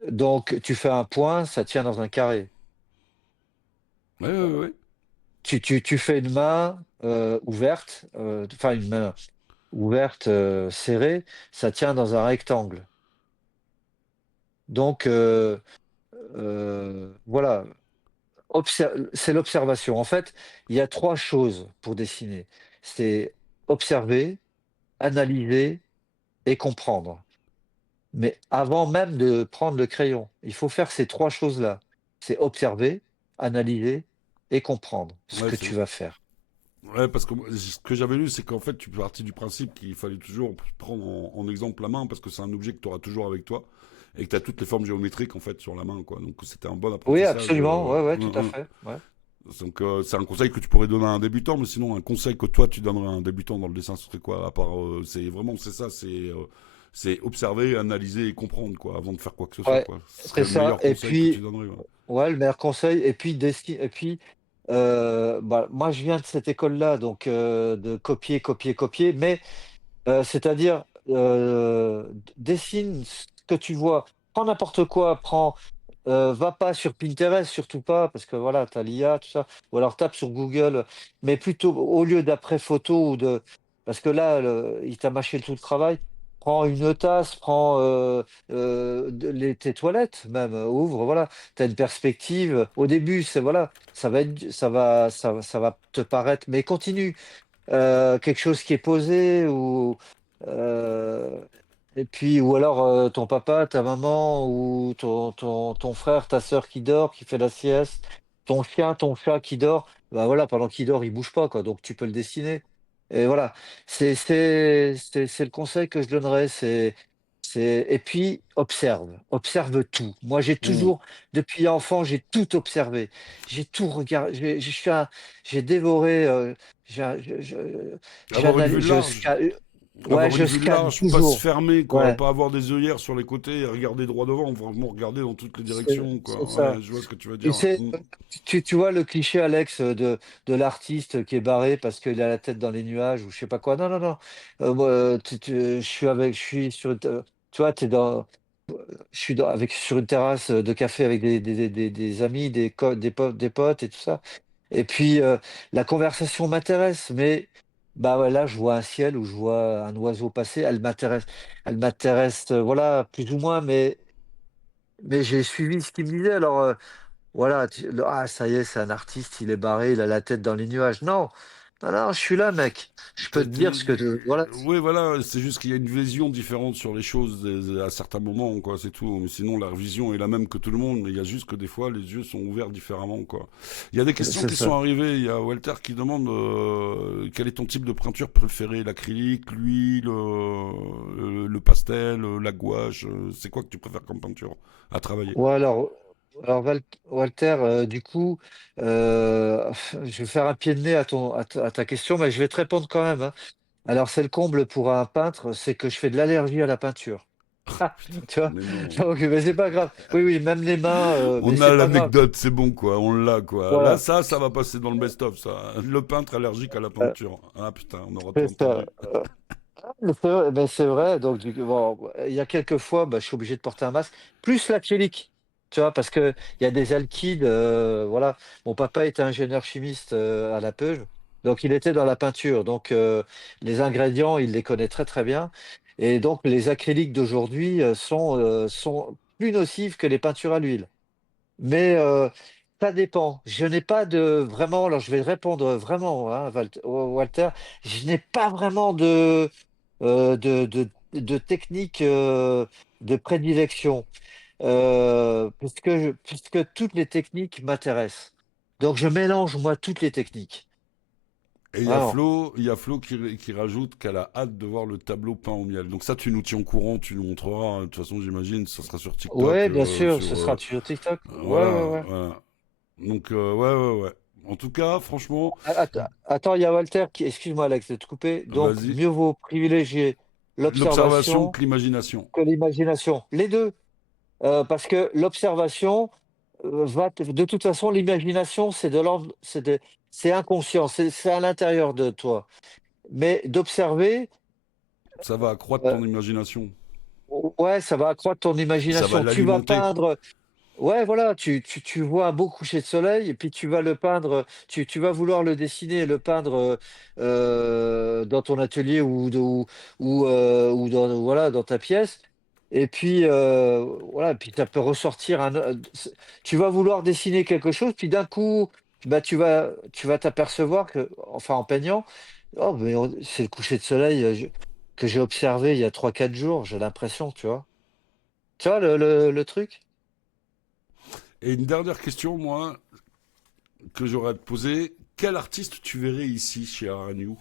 Donc, tu fais un point, ça tient dans un carré. Ouais, ouais, ouais. Tu fais une main ouverte, enfin une main ouverte, serrée, ça tient dans un rectangle. Donc, voilà, c'est l'observation. En fait, il y a trois choses pour dessiner. C'est observer, analyser et comprendre. Mais avant même de prendre le crayon, il faut faire ces trois choses-là. C'est observer, analyser et comprendre ce Ouais, que tu vas faire. ouais, parce que ce que j'avais lu, c'est qu'en fait, tu partis du principe qu'il fallait toujours prendre en exemple la main, parce que c'est un objet que tu auras toujours avec toi, et que tu as toutes les formes géométriques, en fait, sur la main, quoi. Donc, c'était un bon Oui, apprentissage. absolument. Ouais, ouais, tout à fait. Ouais. Donc, c'est un conseil que tu pourrais donner à un débutant, mais sinon, un conseil que toi, tu donnerais à un débutant dans le dessin, ce serait quoi? À part, c'est ça, c'est observer, analyser et comprendre, quoi, avant de faire quoi que ce soit, Ouais, quoi. Ce c'est serait le ça. meilleur Et conseil que tu puis, donnerais, ouais. ouais, le meilleur conseil. Et puis, bah, moi, je viens de cette école-là, donc de copier, copier, copier. Mais c'est-à-dire, dessine ce que tu vois. Prends n'importe quoi. Va pas sur Pinterest, surtout pas, parce que voilà, t'as l'IA, tout ça. Ou alors tape sur Google, mais plutôt au lieu d'après photo parce que là, il t'a mâché tout le travail. Prends une tasse, prends tes toilettes même, ouvre, voilà. T'as une perspective. Au début, c'est voilà, ça va te paraître, mais continue. Quelque chose qui est posé ou euh, Et puis, ou alors ton papa, ta maman, ou ton frère, ta sœur qui dort, qui fait la sieste, ton chien, ton chat qui dort, bah voilà, pendant qu'il dort, il bouge pas, quoi. Donc tu peux le dessiner. Et voilà. C'est le conseil que je donnerais. Et puis, observe tout. Moi, j'ai Hmm. toujours, depuis enfant, j'ai tout observé. J'ai tout regardé. J'ai dévoré. Avoir une vue J'analyse, large. ouais, Avoir une je vue scanne large, pas se toujours. fermer, quoi. Ouais. Pas avoir des œillères sur les côtés et regarder droit devant. Vraiment regarder dans toutes les directions, C'est quoi. ça. Ouais, je vois ce que tu veux Tu dire. sais, Hmm. tu vois le cliché, Alex, de l'artiste qui est barré parce qu'il a la tête dans les nuages ou je sais pas quoi. Non, non, non. Moi, je suis sur, tu vois, je suis sur une terrasse de café avec des amis, des potes et tout ça. Et puis, la conversation m'intéresse, mais bah ouais, là, je vois un ciel où je vois un oiseau passer. Elle m'intéresse, voilà, plus ou moins, mais j'ai suivi ce qu'il me disait. Alors, voilà, ah, ça y est, c'est un artiste, il est barré, il a la tête dans les nuages. Non, non, non, je suis là, mec. Je peux te dire ce que, voilà. Oui, voilà, c'est juste qu'il y a une vision différente sur les choses à certains moments, quoi, c'est tout. Mais sinon, la vision est la même que tout le monde, mais il y a juste que des fois, les yeux sont ouverts différemment, quoi. Il y a des questions C'est qui sont ça. arrivées. Il y a Walter qui demande quel est ton type de peinture préféré, l'acrylique, l'huile, le pastel, la gouache. C'est quoi que tu préfères comme peinture à travailler? Ouais, alors Walter, du coup, je vais faire un pied de nez à ta question, mais je vais te répondre quand même, hein. Alors, c'est le comble pour un peintre, c'est que je fais de l'allergie à la peinture. Putain, Tu vois? mais non. Donc, mais c'est pas grave. Oui, oui, même les mains, mais On c'est a pas grave. l'anecdote, c'est bon, quoi. On l'a, quoi. Là, Voilà. ça va passer dans le best-of, ça. Le peintre allergique à la Euh, peinture. Ah putain, on aura tout c'est ça. entendu. Mais c'est vrai, donc bon, il y a quelques fois, bah, je suis obligé de porter un masque, plus l'acrylique, tu vois, parce que il y a des alkydes, voilà. Mon papa était ingénieur chimiste à la Peuge, donc il était dans la peinture, donc les ingrédients, il les connaît très très bien, et donc les acryliques d'aujourd'hui sont plus nocifs que les peintures à l'huile. Mais ça dépend. Je n'ai pas de vraiment, alors je vais répondre vraiment, hein, Walter, je n'ai pas vraiment de technique de prédilection, puisque toutes les techniques m'intéressent. Donc je mélange moi toutes les techniques. Et Vraiment. Il y a Flo qui rajoute qu'elle a hâte de voir le tableau peint au miel. Donc ça, tu nous tiens au courant, tu nous montreras. De toute façon, j'imagine, ça sera sur TikTok, Ouais, bien sûr, ce sur sera sur TikTok. Ouais, ouais, voilà, ouais. voilà. Donc ouais, ouais, ouais. En tout cas, franchement, Attends, il y a Walter qui, excuse-moi Alex de te couper. Donc vas-y. mieux vaut privilégier L'observation l'observation que l'imagination. que l'imagination. Les deux. Parce que l'observation de toute façon, l'imagination, c'est de l'ordre, c'est inconscient, c'est à l'intérieur de toi. Mais d'observer, Ça va accroître euh, ton imagination. ouais, ça va accroître ton Ça va imagination. Tu vas l'alimenter. peindre, ouais, voilà, tu vois un beau coucher de soleil et puis tu vas le peindre, tu vas vouloir le dessiner et le peindre dans ton atelier ou dans, voilà, dans ta pièce. Et puis, voilà, puis ça peut ressortir tu vas vouloir dessiner quelque chose, puis d'un coup, bah, tu vas t'apercevoir que, enfin, en peignant, oh, mais c'est le coucher de soleil que j'ai observé il y a 3 4 jours, j'ai l'impression, tu vois. Tu vois le truc? Et une dernière question, moi, que j'aurais à te poser. Quel artiste tu verrais ici chez Aragnou?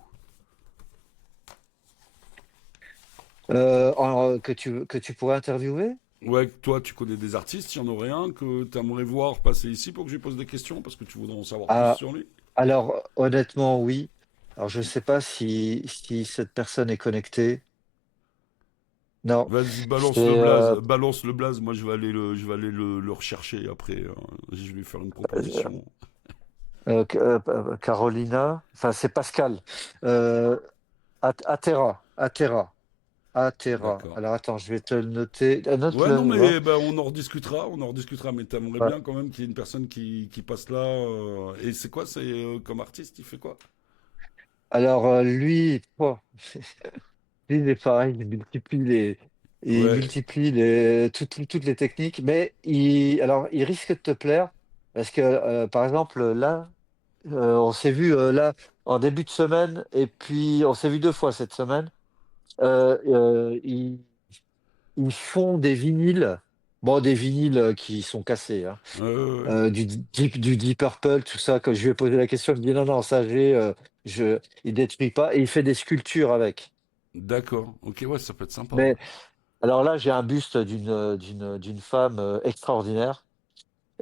Que tu pourrais interviewer? Ouais, toi, tu connais des artistes, il y en aurait un que tu aimerais voir passer ici pour que je lui pose des questions parce que tu voudrais en savoir plus Ah, sur lui. alors, honnêtement, oui. Alors, je ne sais pas si cette personne est connectée. Non. Vas-y, balance le C'est blaze, balance le blaze. Moi, je vais aller le rechercher après. Je vais lui faire une proposition. Carolina. Enfin, c'est Pascal. Euh, Atera. Atera. Atera. D'accord. Alors, attends, je vais te le noter. Ouais, non, Note-le, va. mais ben, on en rediscutera, on en rediscutera. Mais t'aimerais Ouais. bien quand même qu'il y ait une personne qui passe là. Et c'est quoi, c'est comme artiste, il fait quoi? Alors, lui, oh, lui, il est pareil, il Ouais, multiplie toutes les techniques, mais alors, il risque de te plaire parce que, par exemple, là, on s'est vu là en début de semaine et puis on s'est vu 2 fois cette semaine. Euh, euh, il, ils font des vinyles, bon, des vinyles qui sont cassés, hein. Ouais. Du Deep Purple, tout ça. Quand je lui ai posé la question, il me dit non, non, ça il détruit pas et il fait des sculptures avec. D'accord. Ok, ouais, ça peut être sympa. Ouais. Mais alors là, j'ai un buste d'une femme extraordinaire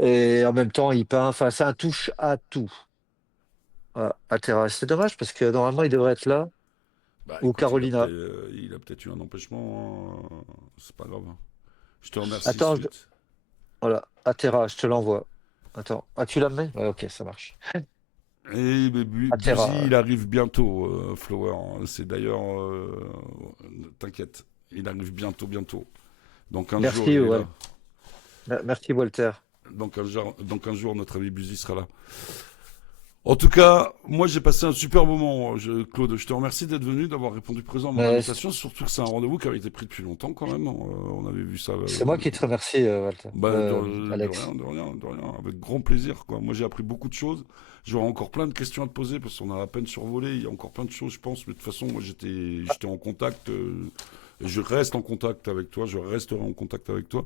et en même temps, il peint. Enfin, c'est un touche à tout. Voilà, à Terra. C'est dommage parce que normalement, il devrait être là Bah ou écoute, Carolina. il a peut-être eu un empêchement, hein. C'est pas grave, hein. Je te remercie, Attends, Sweet. voilà, à Terra, je te l'envoie. Attends, ah, tu l'as mis? Ouais, ok, ça marche. Et À Buzy, Terra. il arrive bientôt, Flower. C'est d'ailleurs, t'inquiète, il arrive bientôt, bientôt. Dans 15 jours, Merci, il est ouais. là. Merci, Walter. Dans 15 jours, notre ami Buzy sera là. En tout cas, moi j'ai passé un super moment, Claude. Je te remercie d'être venu, d'avoir répondu présent à mon Mais invitation. Surtout que c'est un rendez-vous qui avait été pris depuis longtemps quand même. On avait vu ça. c'est moi qui te remercie, Walter. Bah, de Alex. rien, de rien, de rien. Avec grand plaisir, quoi. Moi j'ai appris beaucoup de choses. J'aurai encore plein de questions à te poser parce qu'on a à peine survolé. Il y a encore plein de choses, je pense. Mais de toute façon, moi j'étais en contact. Je reste en contact avec toi. Je resterai en contact avec toi.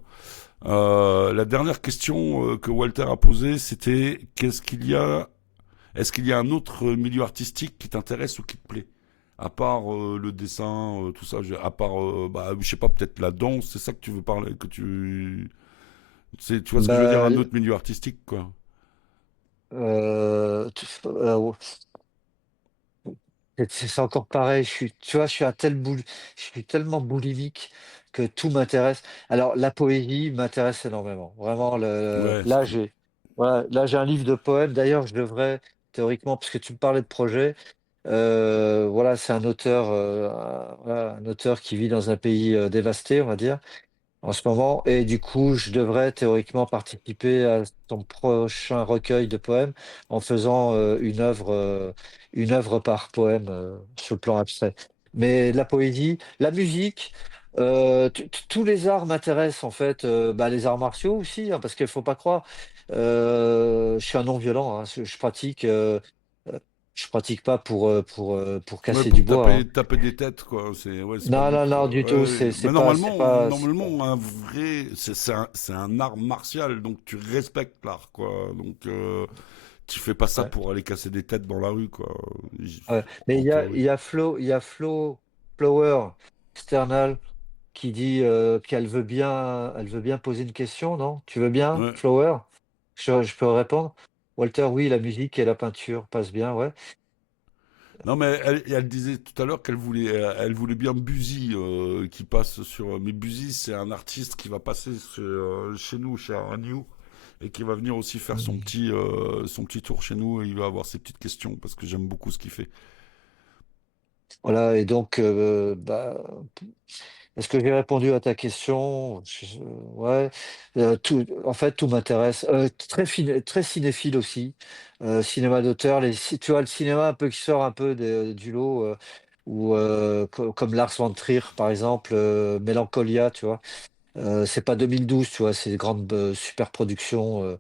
La dernière question que Walter a posée, c'était est-ce qu'il y a un autre milieu artistique qui t'intéresse ou qui te plaît? À part le dessin, tout ça, à part, bah, je sais pas, peut-être la danse, c'est ça que tu veux parler, tu vois ce que je veux dire, Bah, un autre milieu artistique, quoi. ouais. C'est encore pareil. Tu vois, je suis tellement boulimique que tout m'intéresse. Alors, la poésie m'intéresse énormément. Vraiment, Ouais, ce qui... voilà, là, j'ai un livre de poèmes. D'ailleurs, je devrais, théoriquement, parce que tu me parlais de projet, voilà, c'est un auteur, voilà, un auteur qui vit dans un pays dévasté, on va dire en ce moment. Et du coup, je devrais théoriquement participer à ton prochain recueil de poèmes en faisant une œuvre par poème sur le plan abstrait. Mais la poésie, la musique, tous les arts m'intéressent en fait. Bah, les arts martiaux aussi, hein, parce qu'il faut pas croire. Je suis un non-violent, hein, euh, je pratique pas pour Ouais, casser du pour bois, hein. taper des têtes, quoi. C'est pas le Non, non, but, non, quoi. du tout. Ouais, mais C'est pas. normalement, un vrai, c'est un art martial, donc tu respectes l'art, quoi. Donc, tu fais pas ça Ouais. pour aller casser des têtes dans la rue, quoi. Ouais. Mais En théorie. il y a Flower Sternal qui dit elle veut bien poser une question, non? Tu veux bien, Ouais. Flower? Je peux répondre? Walter, oui, la musique et la peinture passent bien, ouais. Non, mais elle disait tout à l'heure elle voulait bien Buzy qui passe sur. Mais Buzy, c'est un artiste qui va passer chez nous, chez New, et qui va venir aussi faire Mhm. son petit tour chez nous. Et il va avoir ses petites questions parce que j'aime beaucoup ce qu'il fait. Voilà, et donc, est-ce que j'ai répondu à ta question? Ouais. En fait, tout m'intéresse. Très cinéphile aussi. Cinéma d'auteur. Tu vois, le cinéma un peu qui sort un peu du lot, comme Lars von Trier, par exemple, Mélancolia, tu vois. C'est pas 2012, tu vois, c'est des grandes super productions.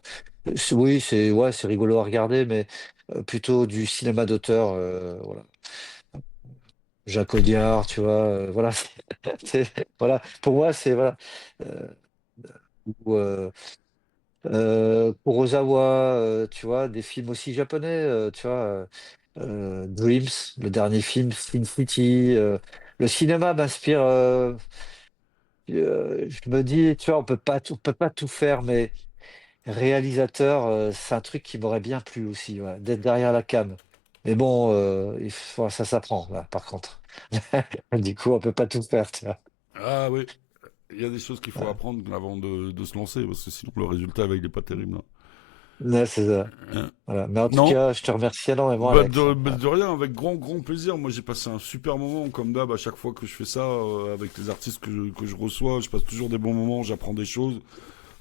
Oui, ouais, c'est rigolo à regarder, mais plutôt du cinéma d'auteur. Voilà. Jacques Audiard, tu vois, voilà. Voilà. Pour moi, c'est voilà. Euh, ou, Kurosawa, tu vois, des films aussi japonais, tu vois, Dreams, le dernier film, Sin City. Le cinéma m'inspire. Je me dis, tu vois, on peut pas tout faire, mais réalisateur, c'est un truc qui m'aurait bien plu aussi, ouais, d'être derrière la cam. Mais bon, ça s'apprend, là, par contre. Du coup, on peut pas tout faire, tu vois. Ah oui, il y a des choses qu'il faut Ouais. apprendre avant de se lancer parce que sinon le résultat il est pas terrible, Ouais, c'est ça. hein. Voilà. Mais en tout Non, cas, je te remercie énormément, bah Alex, hein. bah de rien, avec grand plaisir. Moi, j'ai passé un super moment, comme d'hab, à chaque fois que je fais ça, avec les artistes que je reçois. Je passe toujours des bons moments, j'apprends des choses.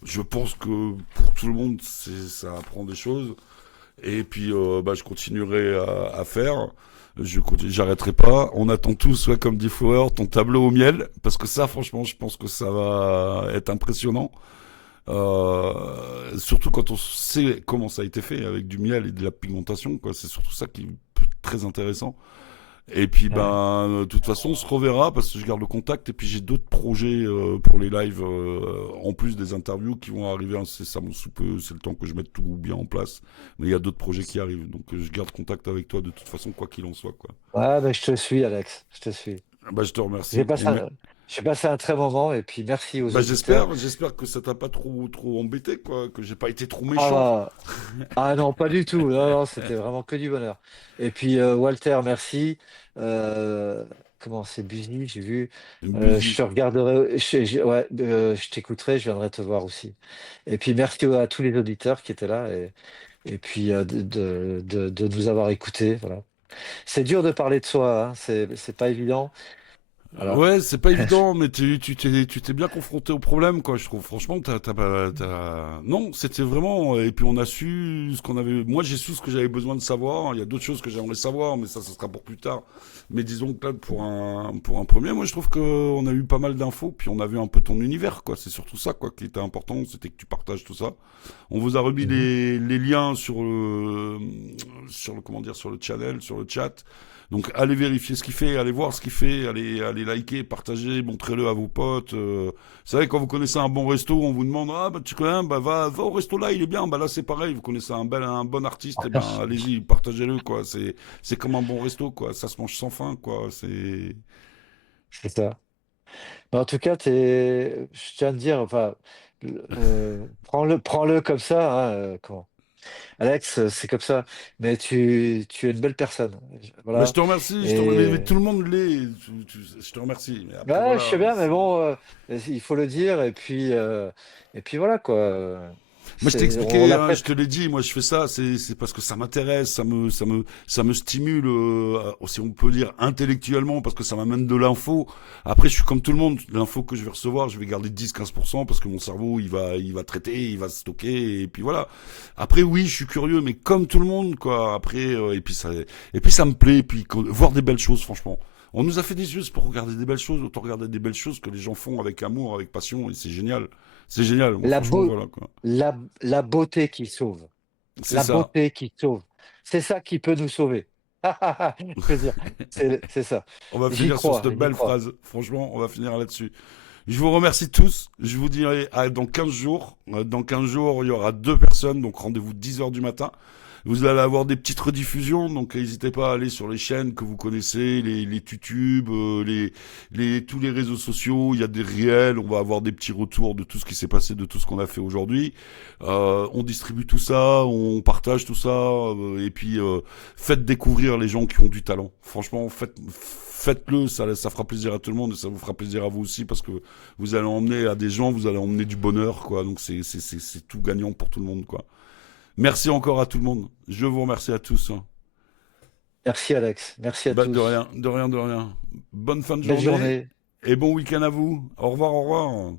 Je pense que pour tout le monde, ça apprend des choses. Et puis, bah, je continuerai à faire. J'arrêterai pas. On attend tous, ouais, comme dit Flower, ton tableau au miel. Parce que ça, franchement, je pense que ça va être impressionnant. Surtout quand on sait comment ça a été fait avec du miel et de la pigmentation, quoi. C'est surtout ça qui est très intéressant. Et puis, Ouais. ben, de toute façon, on se reverra parce que je garde le contact. Et puis, j'ai d'autres projets pour les lives, en plus des interviews qui vont arriver incessamment sous peu. C'est le temps que je mette tout bien en place. Mais il y a d'autres projets qui arrivent. Donc, je garde contact avec toi de toute façon, quoi qu'il en soit, quoi. Ouais, mais je te suis, Alex. Je te suis. Bah, je te J'ai remercie. passé un, j'ai passé un très bon moment et puis merci aux Bah, auditeurs. j'espère que ça t'a pas trop embêté, quoi. Que j'ai pas été trop méchant. Ah, ah non, pas du tout. Non, non, c'était vraiment que du bonheur. Et puis Walter, merci. Euh, comment c'est Buzy, j'ai vu. Je Busy. te regarderai, ouais, je t'écouterai, je viendrai te voir aussi. Et puis merci à tous les auditeurs qui étaient là et puis de nous avoir écoutés. Voilà. C'est dur de parler de soi, hein, c'est pas évident. Voilà. Ouais, c'est pas évident, mais tu t'es bien confronté au problème, quoi, je trouve. Franchement, non, c'était vraiment, et puis on a su ce qu'on avait, moi j'ai su ce que j'avais besoin de savoir. Il y a d'autres choses que j'aimerais savoir, mais ça sera pour plus tard. Mais disons que là, pour un premier, moi je trouve qu'on a eu pas mal d'infos, puis on a vu un peu ton univers, quoi. C'est surtout ça, quoi, qui était important, c'était que tu partages tout ça. On vous a remis Mhm. les liens sur le, comment dire, sur le channel, sur le chat. Donc allez vérifier ce qu'il fait, allez voir ce qu'il fait, allez liker, partager, montrez-le à vos potes. C'est vrai quand vous connaissez un bon resto, on vous demande ah bah tu connais, bah va au resto là, il est bien. Bah là c'est pareil, vous connaissez un bon artiste, et ben allez-y, partagez-le quoi. C'est comme un bon resto quoi, ça se mange sans fin quoi. C'est C'est ça. Mais en tout cas, je tiens à te dire, enfin, prends-le comme ça, hein, comment. Alex, c'est comme ça. Mais tu es une belle personne. bah, je Voilà. te remercie, mais Et tout le monde l'est. Je te remercie. Mais après ouais, je sais voilà, bien, mais bon, il faut le dire. Et puis voilà quoi. moi, je t'ai On expliqué, l'a hein, je fait. te l'ai dit, moi, je fais ça, c'est parce que ça m'intéresse, ça me stimule, si on peut dire intellectuellement, parce que ça m'amène de l'info. Après, je suis comme tout le monde, l'info que je vais recevoir, je vais garder 10-15% parce que mon cerveau, il va traiter, il va stocker, et puis voilà. Après, oui, je suis curieux, mais comme tout le monde, quoi. Après, et puis ça me plaît, et puis voir des belles choses, franchement. On nous a fait des yeux pour regarder des belles choses, autant regarder des belles choses que les gens font avec amour, avec passion, et c'est génial. C'est génial, moi, La, franchement, beau- voilà, quoi. la beauté qui sauve. C'est La ça. beauté qui sauve. C'est ça qui peut nous sauver. Je veux dire, c'est ça. On va J'y finir sur crois, cette j'y belle crois. phrase. Franchement, on va finir là-dessus. Je vous remercie tous. Je vous dirai dans 15 jours. Dans 15 jours, il y aura deux personnes, donc rendez-vous 10 heures du matin. Vous allez avoir des petites rediffusions, donc n'hésitez pas à aller sur les chaînes que vous connaissez, les tutubes, tous les réseaux sociaux. Il y a des réels, on va avoir des petits retours de tout ce qui s'est passé, de tout ce qu'on a fait aujourd'hui. On distribue tout ça, on partage tout ça, et puis faites découvrir les gens qui ont du talent. Franchement, faites-le, ça fera plaisir à tout le monde et ça vous fera plaisir à vous aussi parce que vous allez emmener à des gens, vous allez emmener du bonheur, quoi. Donc c'est tout gagnant pour tout le monde, quoi. Merci encore à tout le monde. Je vous remercie à tous, hein. Merci Alex. Merci à Bah, de tous. rien, de rien, de rien. Bonne fin de Belle journée journée. et bon week-end à vous. Au revoir, au revoir.